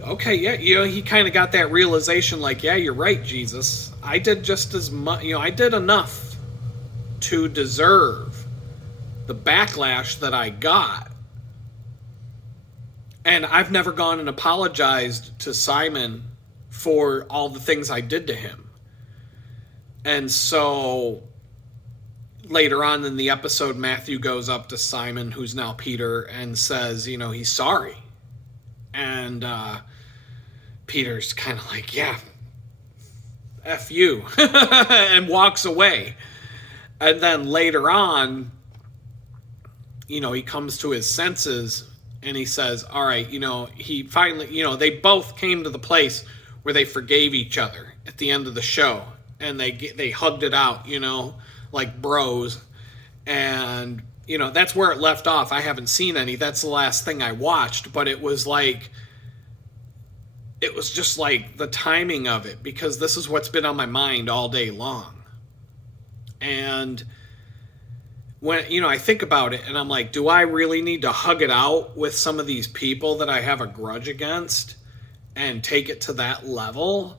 okay, yeah, he kind of got that realization, like, yeah, you're right, Jesus. I did just as much, I did enough to deserve the backlash that I got. And I've never gone and apologized to Simon for all the things I did to him. And so later on in the episode, Matthew goes up to Simon, who's now Peter, and says, he's sorry. And Peter's kind of like, yeah, F you, and walks away. And then later on, he comes to his senses and he says, all right, he finally, they both came to the place where they forgave each other at the end of the show, and they hugged it out, like bros. And, that's where it left off. I haven't seen any. That's the last thing I watched, but it was just like the timing of it, because this is what's been on my mind all day long. And when, I think about it and I'm like, do I really need to hug it out with some of these people that I have a grudge against and take it to that level?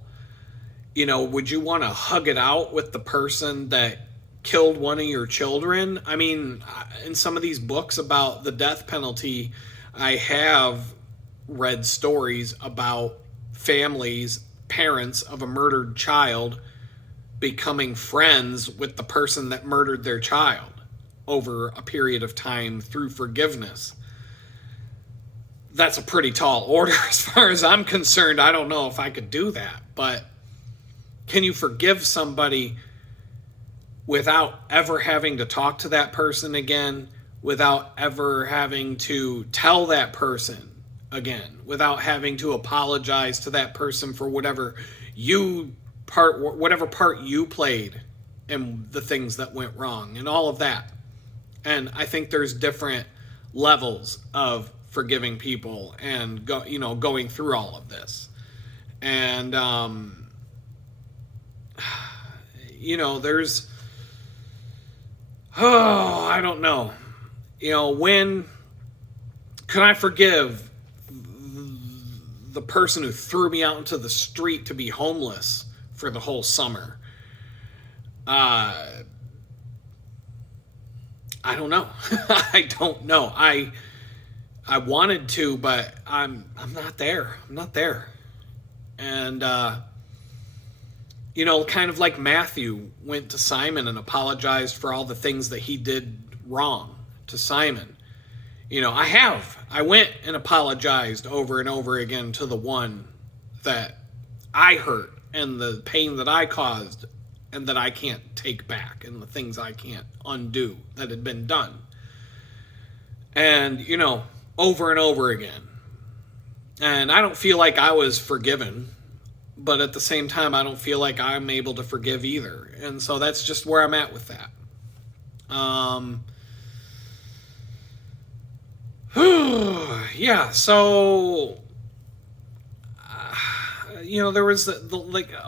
Would you want to hug it out with the person that killed one of your children? I mean, in some of these books about the death penalty, I have read stories about families, parents of a murdered child becoming friends with the person that murdered their child over a period of time through forgiveness. That's a pretty tall order as far as I'm concerned. I don't know if I could do that, but can you forgive somebody without ever having to talk to that person again, without ever having to tell that person again, without having to apologize to that person for whatever part you played in the things that went wrong and all of that? And I think there's different levels of forgiving people and going through all of this. And there's I don't know. When can I forgive the person who threw me out into the street to be homeless for the whole summer? I don't know. I don't know. I wanted to, but I'm not there. I'm not there. And kind of like Matthew went to Simon and apologized for all the things that he did wrong to Simon. I went and apologized over and over again to the one that I hurt and the pain that I caused and that I can't take back and the things I can't undo that had been done. And, over and over again. And I don't feel like I was forgiven, but at the same time, I don't feel like I'm able to forgive either. And so that's just where I'm at with that. Yeah, so there was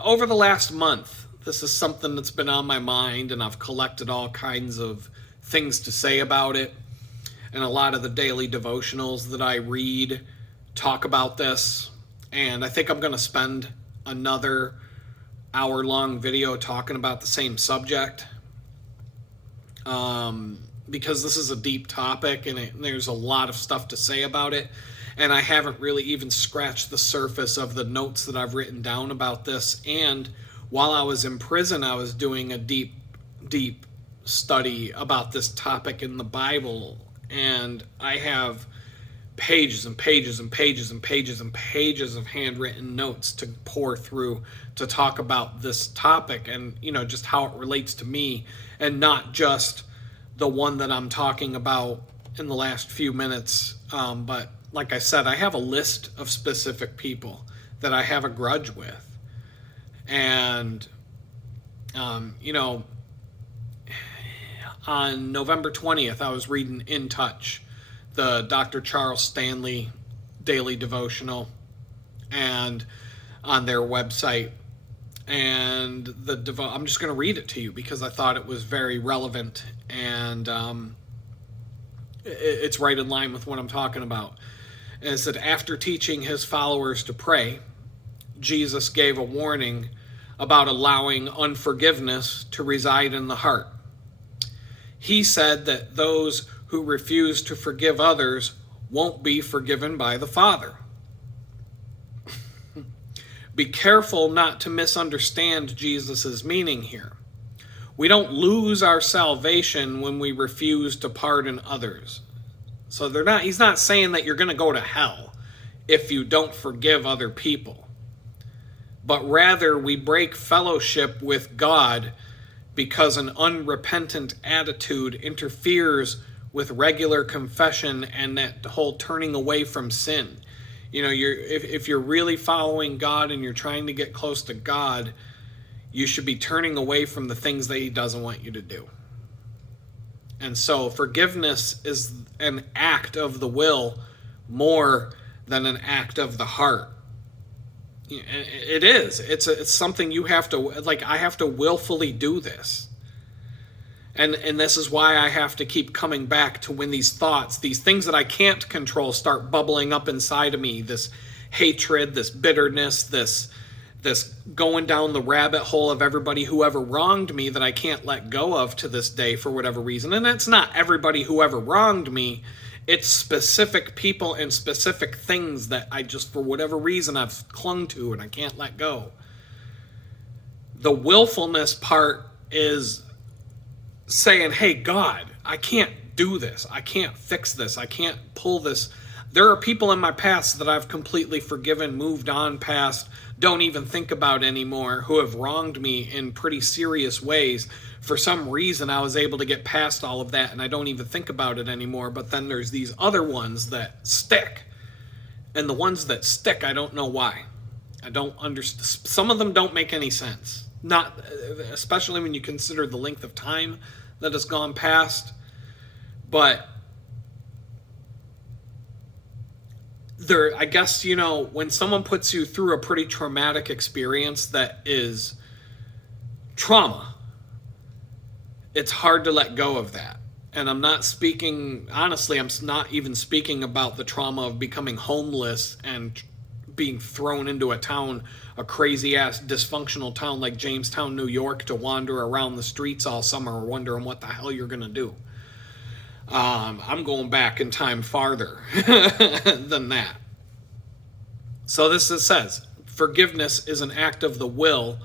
over the last month, this is something that's been on my mind, and I've collected all kinds of things to say about it. And a lot of the daily devotionals that I read talk about this. And I think I'm going to spend another hour-long video talking about the same subject. Because this is a deep topic and there's a lot of stuff to say about it. And I haven't really even scratched the surface of the notes that I've written down about this. And while I was in prison, I was doing a deep, deep study about this topic in the Bible. And I have pages and pages and pages and pages and pages of handwritten notes to pour through to talk about this topic and, just how it relates to me, and not just the one that I'm talking about in the last few minutes. But like I said, I have a list of specific people that I have a grudge with. And, on November 20th, I was reading In Touch, the Dr. Charles Stanley daily devotional, and on their website. And I'm just going to read it to you because I thought it was very relevant, and it's right in line with what I'm talking about. And it said, after teaching his followers to pray, Jesus gave a warning about allowing unforgiveness to reside in the heart. He said that those who refuse to forgive others won't be forgiven by the Father. Be careful not to misunderstand Jesus' meaning here. We don't lose our salvation when we refuse to pardon others. So he's not saying that you're going to go to hell if you don't forgive other people. But rather, we break fellowship with God because an unrepentant attitude interferes with regular confession and that whole turning away from sin. If you're really following God and you're trying to get close to God, you should be turning away from the things that he doesn't want you to do. And so forgiveness is an act of the will more than an act of the heart. It is. It's something you have to, I have to willfully do this. And this is why I have to keep coming back to when these thoughts, these things that I can't control, start bubbling up inside of me. This hatred, this bitterness, this going down the rabbit hole of everybody who ever wronged me that I can't let go of to this day for whatever reason. And it's not everybody who ever wronged me. It's specific people and specific things that I just, for whatever reason, I've clung to and I can't let go. The willfulness part is saying, hey, God, I can't do this. I can't fix this. I can't pull this. There are people in my past that I've completely forgiven, moved on past, don't even think about anymore, who have wronged me in pretty serious ways. For some reason, I was able to get past all of that, and I don't even think about it anymore. But then there's these other ones that stick. And the ones that stick, I don't know why. I don't understand. Some of them don't make any sense. Not, especially when you consider the length of time that has gone past. But I guess, when someone puts you through a pretty traumatic experience that is trauma, it's hard to let go of that. And I'm not speaking, honestly, I'm not even speaking about the trauma of becoming homeless and being thrown into a town, a crazy-ass dysfunctional town like Jamestown, New York, to wander around the streets all summer wondering what the hell you're going to do. I'm going back in time farther than that. So this says, forgiveness is an act of the will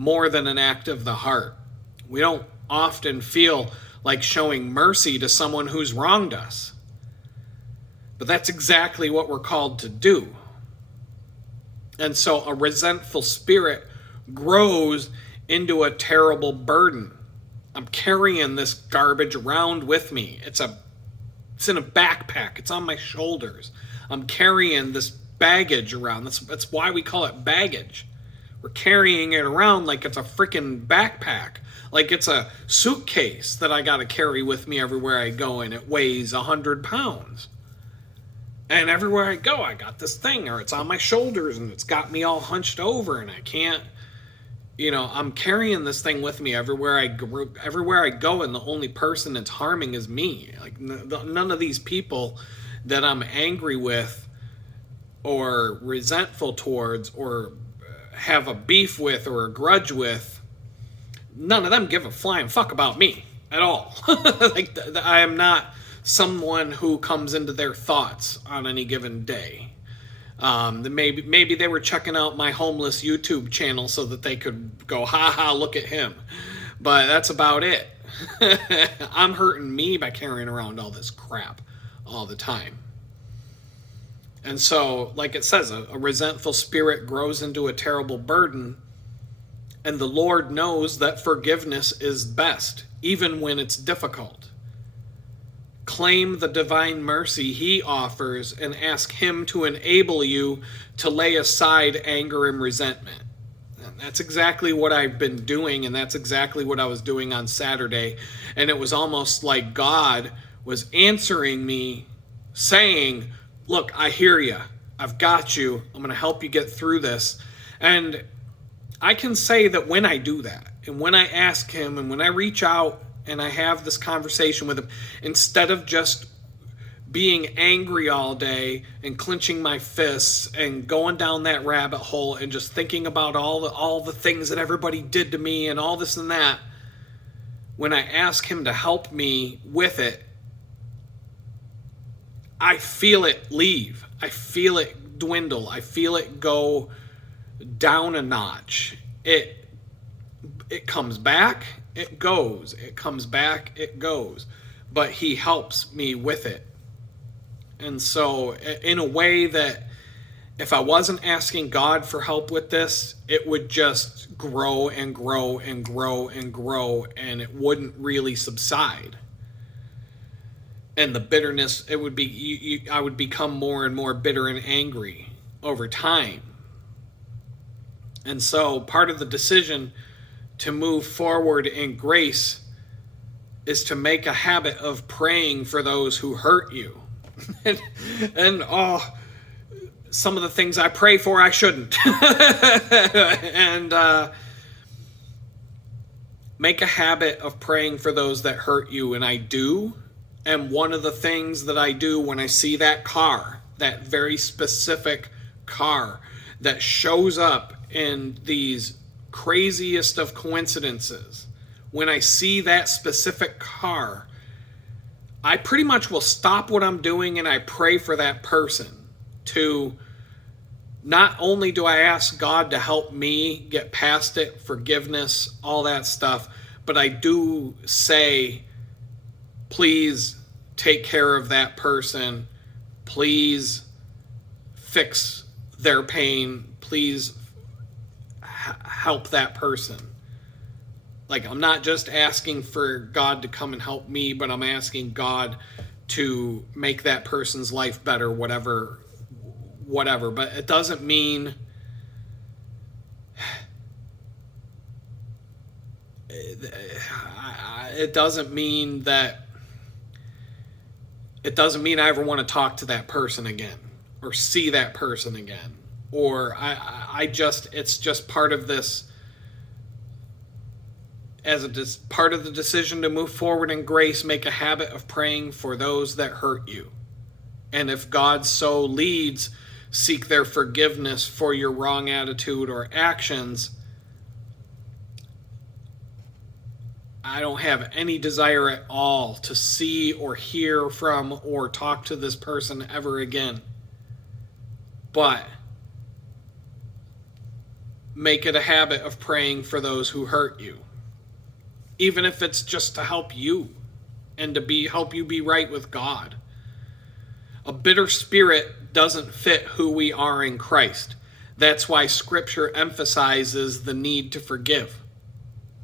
more than an act of the heart. We don't often feel like showing mercy to someone who's wronged us. But that's exactly what we're called to do. And so a resentful spirit grows into a terrible burden. I'm carrying this garbage around with me. It's in a backpack. It's on my shoulders. I'm carrying this baggage around. That's why we call it baggage. We're carrying it around like it's a freaking backpack. Like it's a suitcase that I got to carry with me everywhere I go, and it weighs 100 pounds. And everywhere I go, I got this thing, or it's on my shoulders, and it's got me all hunched over, and I can't, I'm carrying this thing with me everywhere I go, and the only person it's harming is me. Like none of these people that I'm angry with, or resentful towards, or have a beef with, or a grudge with, none of them give a flying fuck about me at all. Like I am not someone who comes into their thoughts on any given day. Maybe they were checking out my homeless YouTube channel so that they could go, ha ha, look at him. But that's about it. I'm hurting me by carrying around all this crap all the time. And so, like it says, a resentful spirit grows into a terrible burden. And the Lord knows that forgiveness is best, even when it's difficult. Claim the divine mercy he offers and ask him to enable you to lay aside anger and resentment. And that's exactly what I've been doing, and that's exactly what I was doing on Saturday. And it was almost like God was answering me, saying, look, I hear you. I've got you. I'm going to help you get through this. And I can say that when I do that, and when I ask him, and when I reach out, and I have this conversation with him, instead of just being angry all day and clenching my fists and going down that rabbit hole and just thinking about all the things that everybody did to me and all this and that, when I ask him to help me with it, I feel it leave. I feel it dwindle. I feel it go down a notch. It comes back. It goes. It comes back. It goes. But he helps me with it. And so, in a way that if I wasn't asking God for help with this, it would just grow and grow and grow and grow, and it wouldn't really subside. And the bitterness, it would be, I would become more and more bitter and angry over time. And so, part of the decision to move forward in grace is to make a habit of praying for those who hurt you. and some of the things I pray for, I shouldn't. And make a habit of praying for those that hurt you, and I do. And one of the things that I do when I see that car, that very specific car that shows up in these craziest of coincidences, when I see that specific car, I pretty much will stop what I'm doing and I pray for that person to, not only do I ask God to help me get past it, forgiveness, all that stuff, but I do say, please take care of that person, please fix their pain, please help that person. Like, I'm not just asking for God to come and help me, but I'm asking God to make that person's life better, whatever. But it doesn't mean I ever want to talk to that person again or see that person again. Or it's just part of this, as part of the decision to move forward in grace, make a habit of praying for those that hurt you. And if God so leads, seek their forgiveness for your wrong attitude or actions. I don't have any desire at all to see or hear from or talk to this person ever again. But make it a habit of praying for those who hurt you, even if it's just to help you and to help you be right with God. A bitter spirit doesn't fit who we are in Christ. That's why Scripture emphasizes the need to forgive.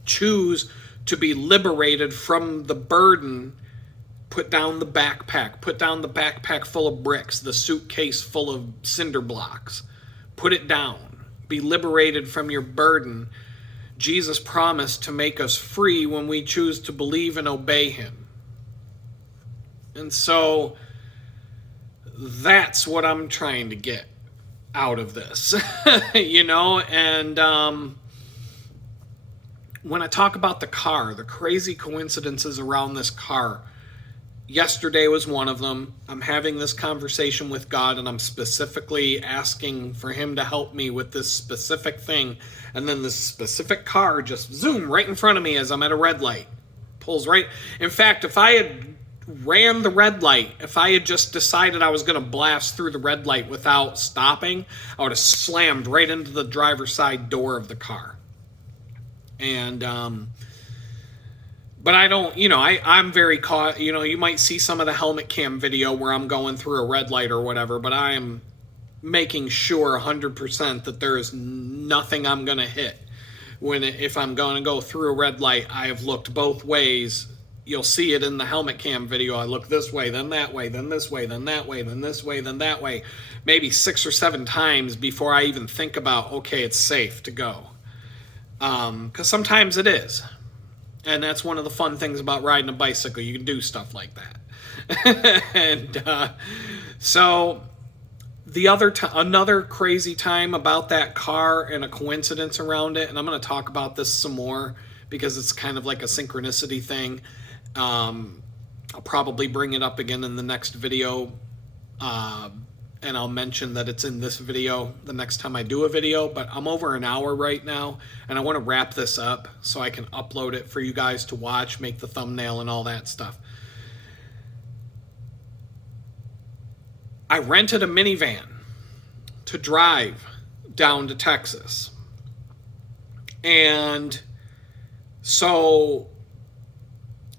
Choose to be liberated from the burden. Put down the backpack full of bricks, the suitcase full of cinder blocks. Put it down. Be liberated from your burden. Jesus promised to make us free when we choose to believe and obey him. And so that's what I'm trying to get out of this, and when I talk about the car, the crazy coincidences around this car, yesterday was one of them. I'm having this conversation with God, and I'm specifically asking for him to help me with this specific thing, and then this specific car just zoom right in front of me as I'm at a red light. Pulls right. In fact, if I had ran the red light, if I had just decided I was going to blast through the red light without stopping, I would have slammed right into the driver's side door of the car. And but I don't, I'm very caught. You might see some of the helmet cam video where I'm going through a red light or whatever, but I am making sure 100% that there is nothing I'm going to hit. If I'm going to go through a red light, I have looked both ways. You'll see it in the helmet cam video. I look this way, then that way, then this way, then that way, then this way, then that way, maybe 6 or 7 times before I even think about, okay, it's safe to go. Because sometimes it is. And that's one of the fun things about riding a bicycle. You can do stuff like that. And so another crazy time about that car and a coincidence around it, and I'm going to talk about this some more because it's kind of like a synchronicity thing. I'll probably bring it up again in the next video, and I'll mention that it's in this video the next time I do a video, but I'm over an hour right now, and I want to wrap this up so I can upload it for you guys to watch, make the thumbnail and all that stuff. I rented a minivan to drive down to Texas, and so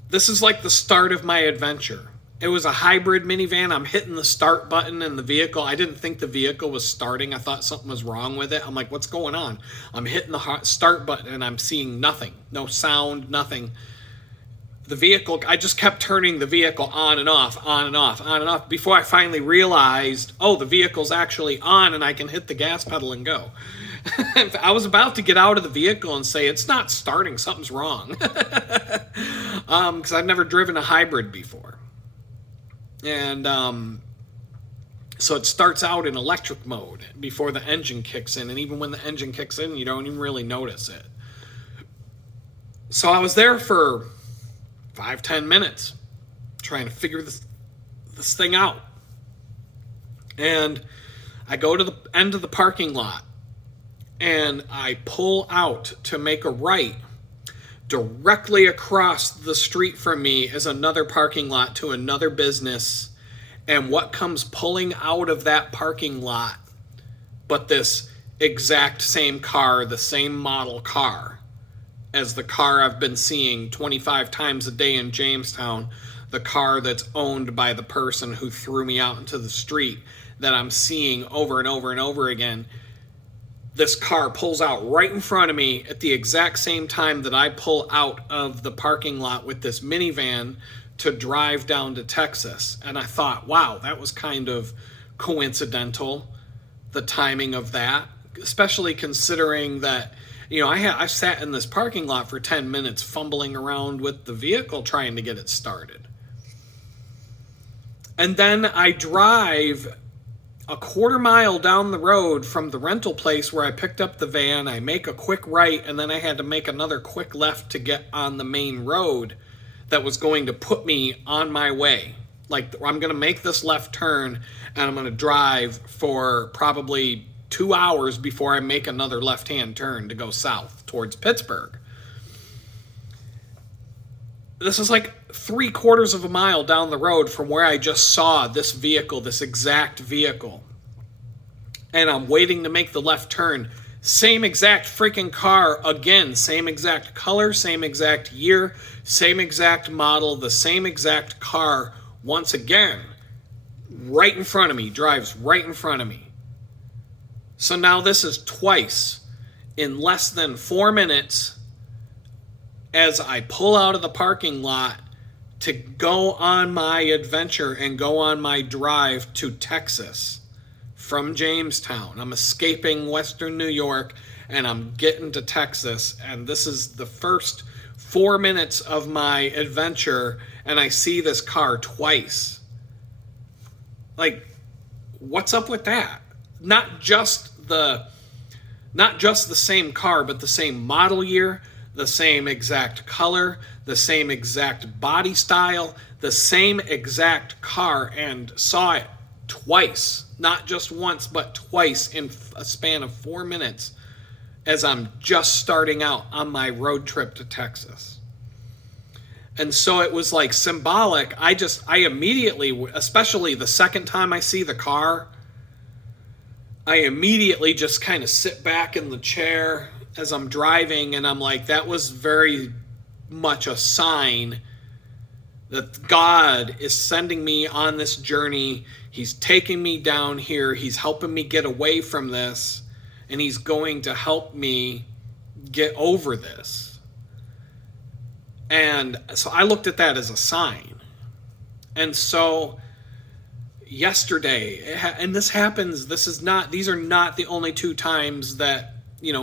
this is like the start of my adventure. It was a hybrid minivan. I'm hitting the start button in the vehicle. I didn't think the vehicle was starting. I thought something was wrong with it. I'm like, what's going on? I'm hitting the start button and I'm seeing nothing. No sound, nothing. The vehicle, I just kept turning the vehicle on and off, on and off, on and off, before I finally realized, oh, the vehicle's actually on and I can hit the gas pedal and go. I was about to get out of the vehicle and say, it's not starting, something's wrong. Because I've never driven a hybrid before. And so it starts out in electric mode before the engine kicks in. And even when the engine kicks in, you don't even really notice it. So I was there for 5-10 minutes trying to figure this thing out. And I go to the end of the parking lot. And I pull out to make a right. Directly across the street from me is another parking lot to another business. And what comes pulling out of that parking lot but this exact same car, the same model car as the car I've been seeing 25 times a day in Jamestown, the car that's owned by the person who threw me out into the street that I'm seeing over and over and over again. This car pulls out right in front of me at the exact same time that I pull out of the parking lot with this minivan to drive down to Texas. And I thought, wow, that was kind of coincidental, the timing of that, especially considering that, I sat in this parking lot for 10 minutes fumbling around with the vehicle trying to get it started. And then I drive a quarter mile down the road from the rental place where I picked up the van. I make a quick right, and then I had to make another quick left to get on the main road that was going to put me on my way. Like, I'm going to make this left turn, and I'm going to drive for probably 2 hours before I make another left-hand turn to go south towards Pittsburgh. This is like 3/4 of a mile down the road from where I just saw this vehicle, this exact vehicle. And I'm waiting to make the left turn. Same exact freaking car again, same exact color, same exact year, same exact model, the same exact car once again, right in front of me, drives right in front of me. So now this is twice in less than 4 minutes as I pull out of the parking lot to go on my adventure and go on my drive to Texas from Jamestown. I'm escaping Western New York and I'm getting to Texas, and this is the first 4 minutes of my adventure and I see this car twice. Like, what's up with that? Not just the same car, but the same model year, the same exact color, the same exact body style, the same exact car, and saw it twice. Not just once, but twice in a span of 4 minutes as I'm just starting out on my road trip to Texas. And so it was like symbolic. I immediately, especially the second time I see the car, I immediately just kind of sit back in the chair as I'm driving, and I'm like, that was very much a sign that God is sending me on this journey. He's taking me down here. He's helping me get away from this, and he's going to help me get over this. And so I looked at that as a sign. And so yesterday, and this happens, these are not the only 2 times that,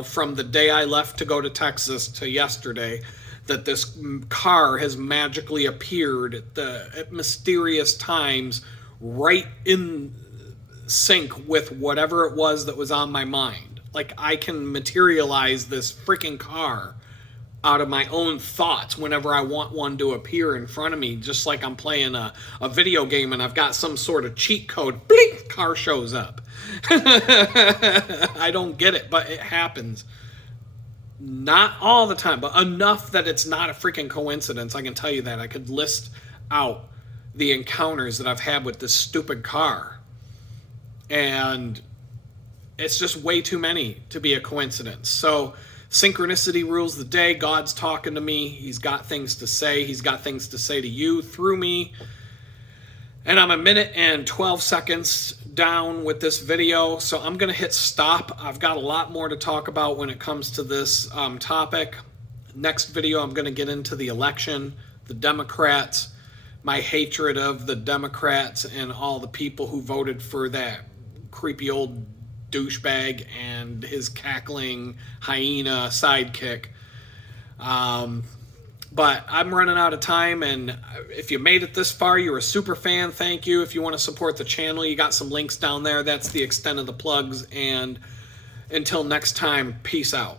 from the day I left to go to Texas to yesterday, that this car has magically appeared at mysterious times right in sync with whatever it was that was on my mind. Like, I can materialize this freaking car out of my own thoughts whenever I want one to appear in front of me, just like I'm playing a video game and I've got some sort of cheat code. Blink, car shows up. I don't get it, but it happens. Not all the time, but enough that it's not a freaking coincidence. I can tell you that. I could list out the encounters that I've had with this stupid car. And it's just way too many to be a coincidence. So synchronicity rules the day. God's talking to me. He's got things to say. He's got things to say to you through me. And I'm 1 minute and 12 seconds down with this video, so I'm going to hit stop. I've got a lot more to talk about when it comes to this topic. Next video, I'm going to get into the election, the Democrats, my hatred of the Democrats and all the people who voted for that creepy old douchebag and his cackling hyena sidekick. But I'm running out of time, and if you made it this far, you're a super fan, thank you. If you want to support the channel, you got some links down there. That's the extent of the plugs, and until next time, peace out.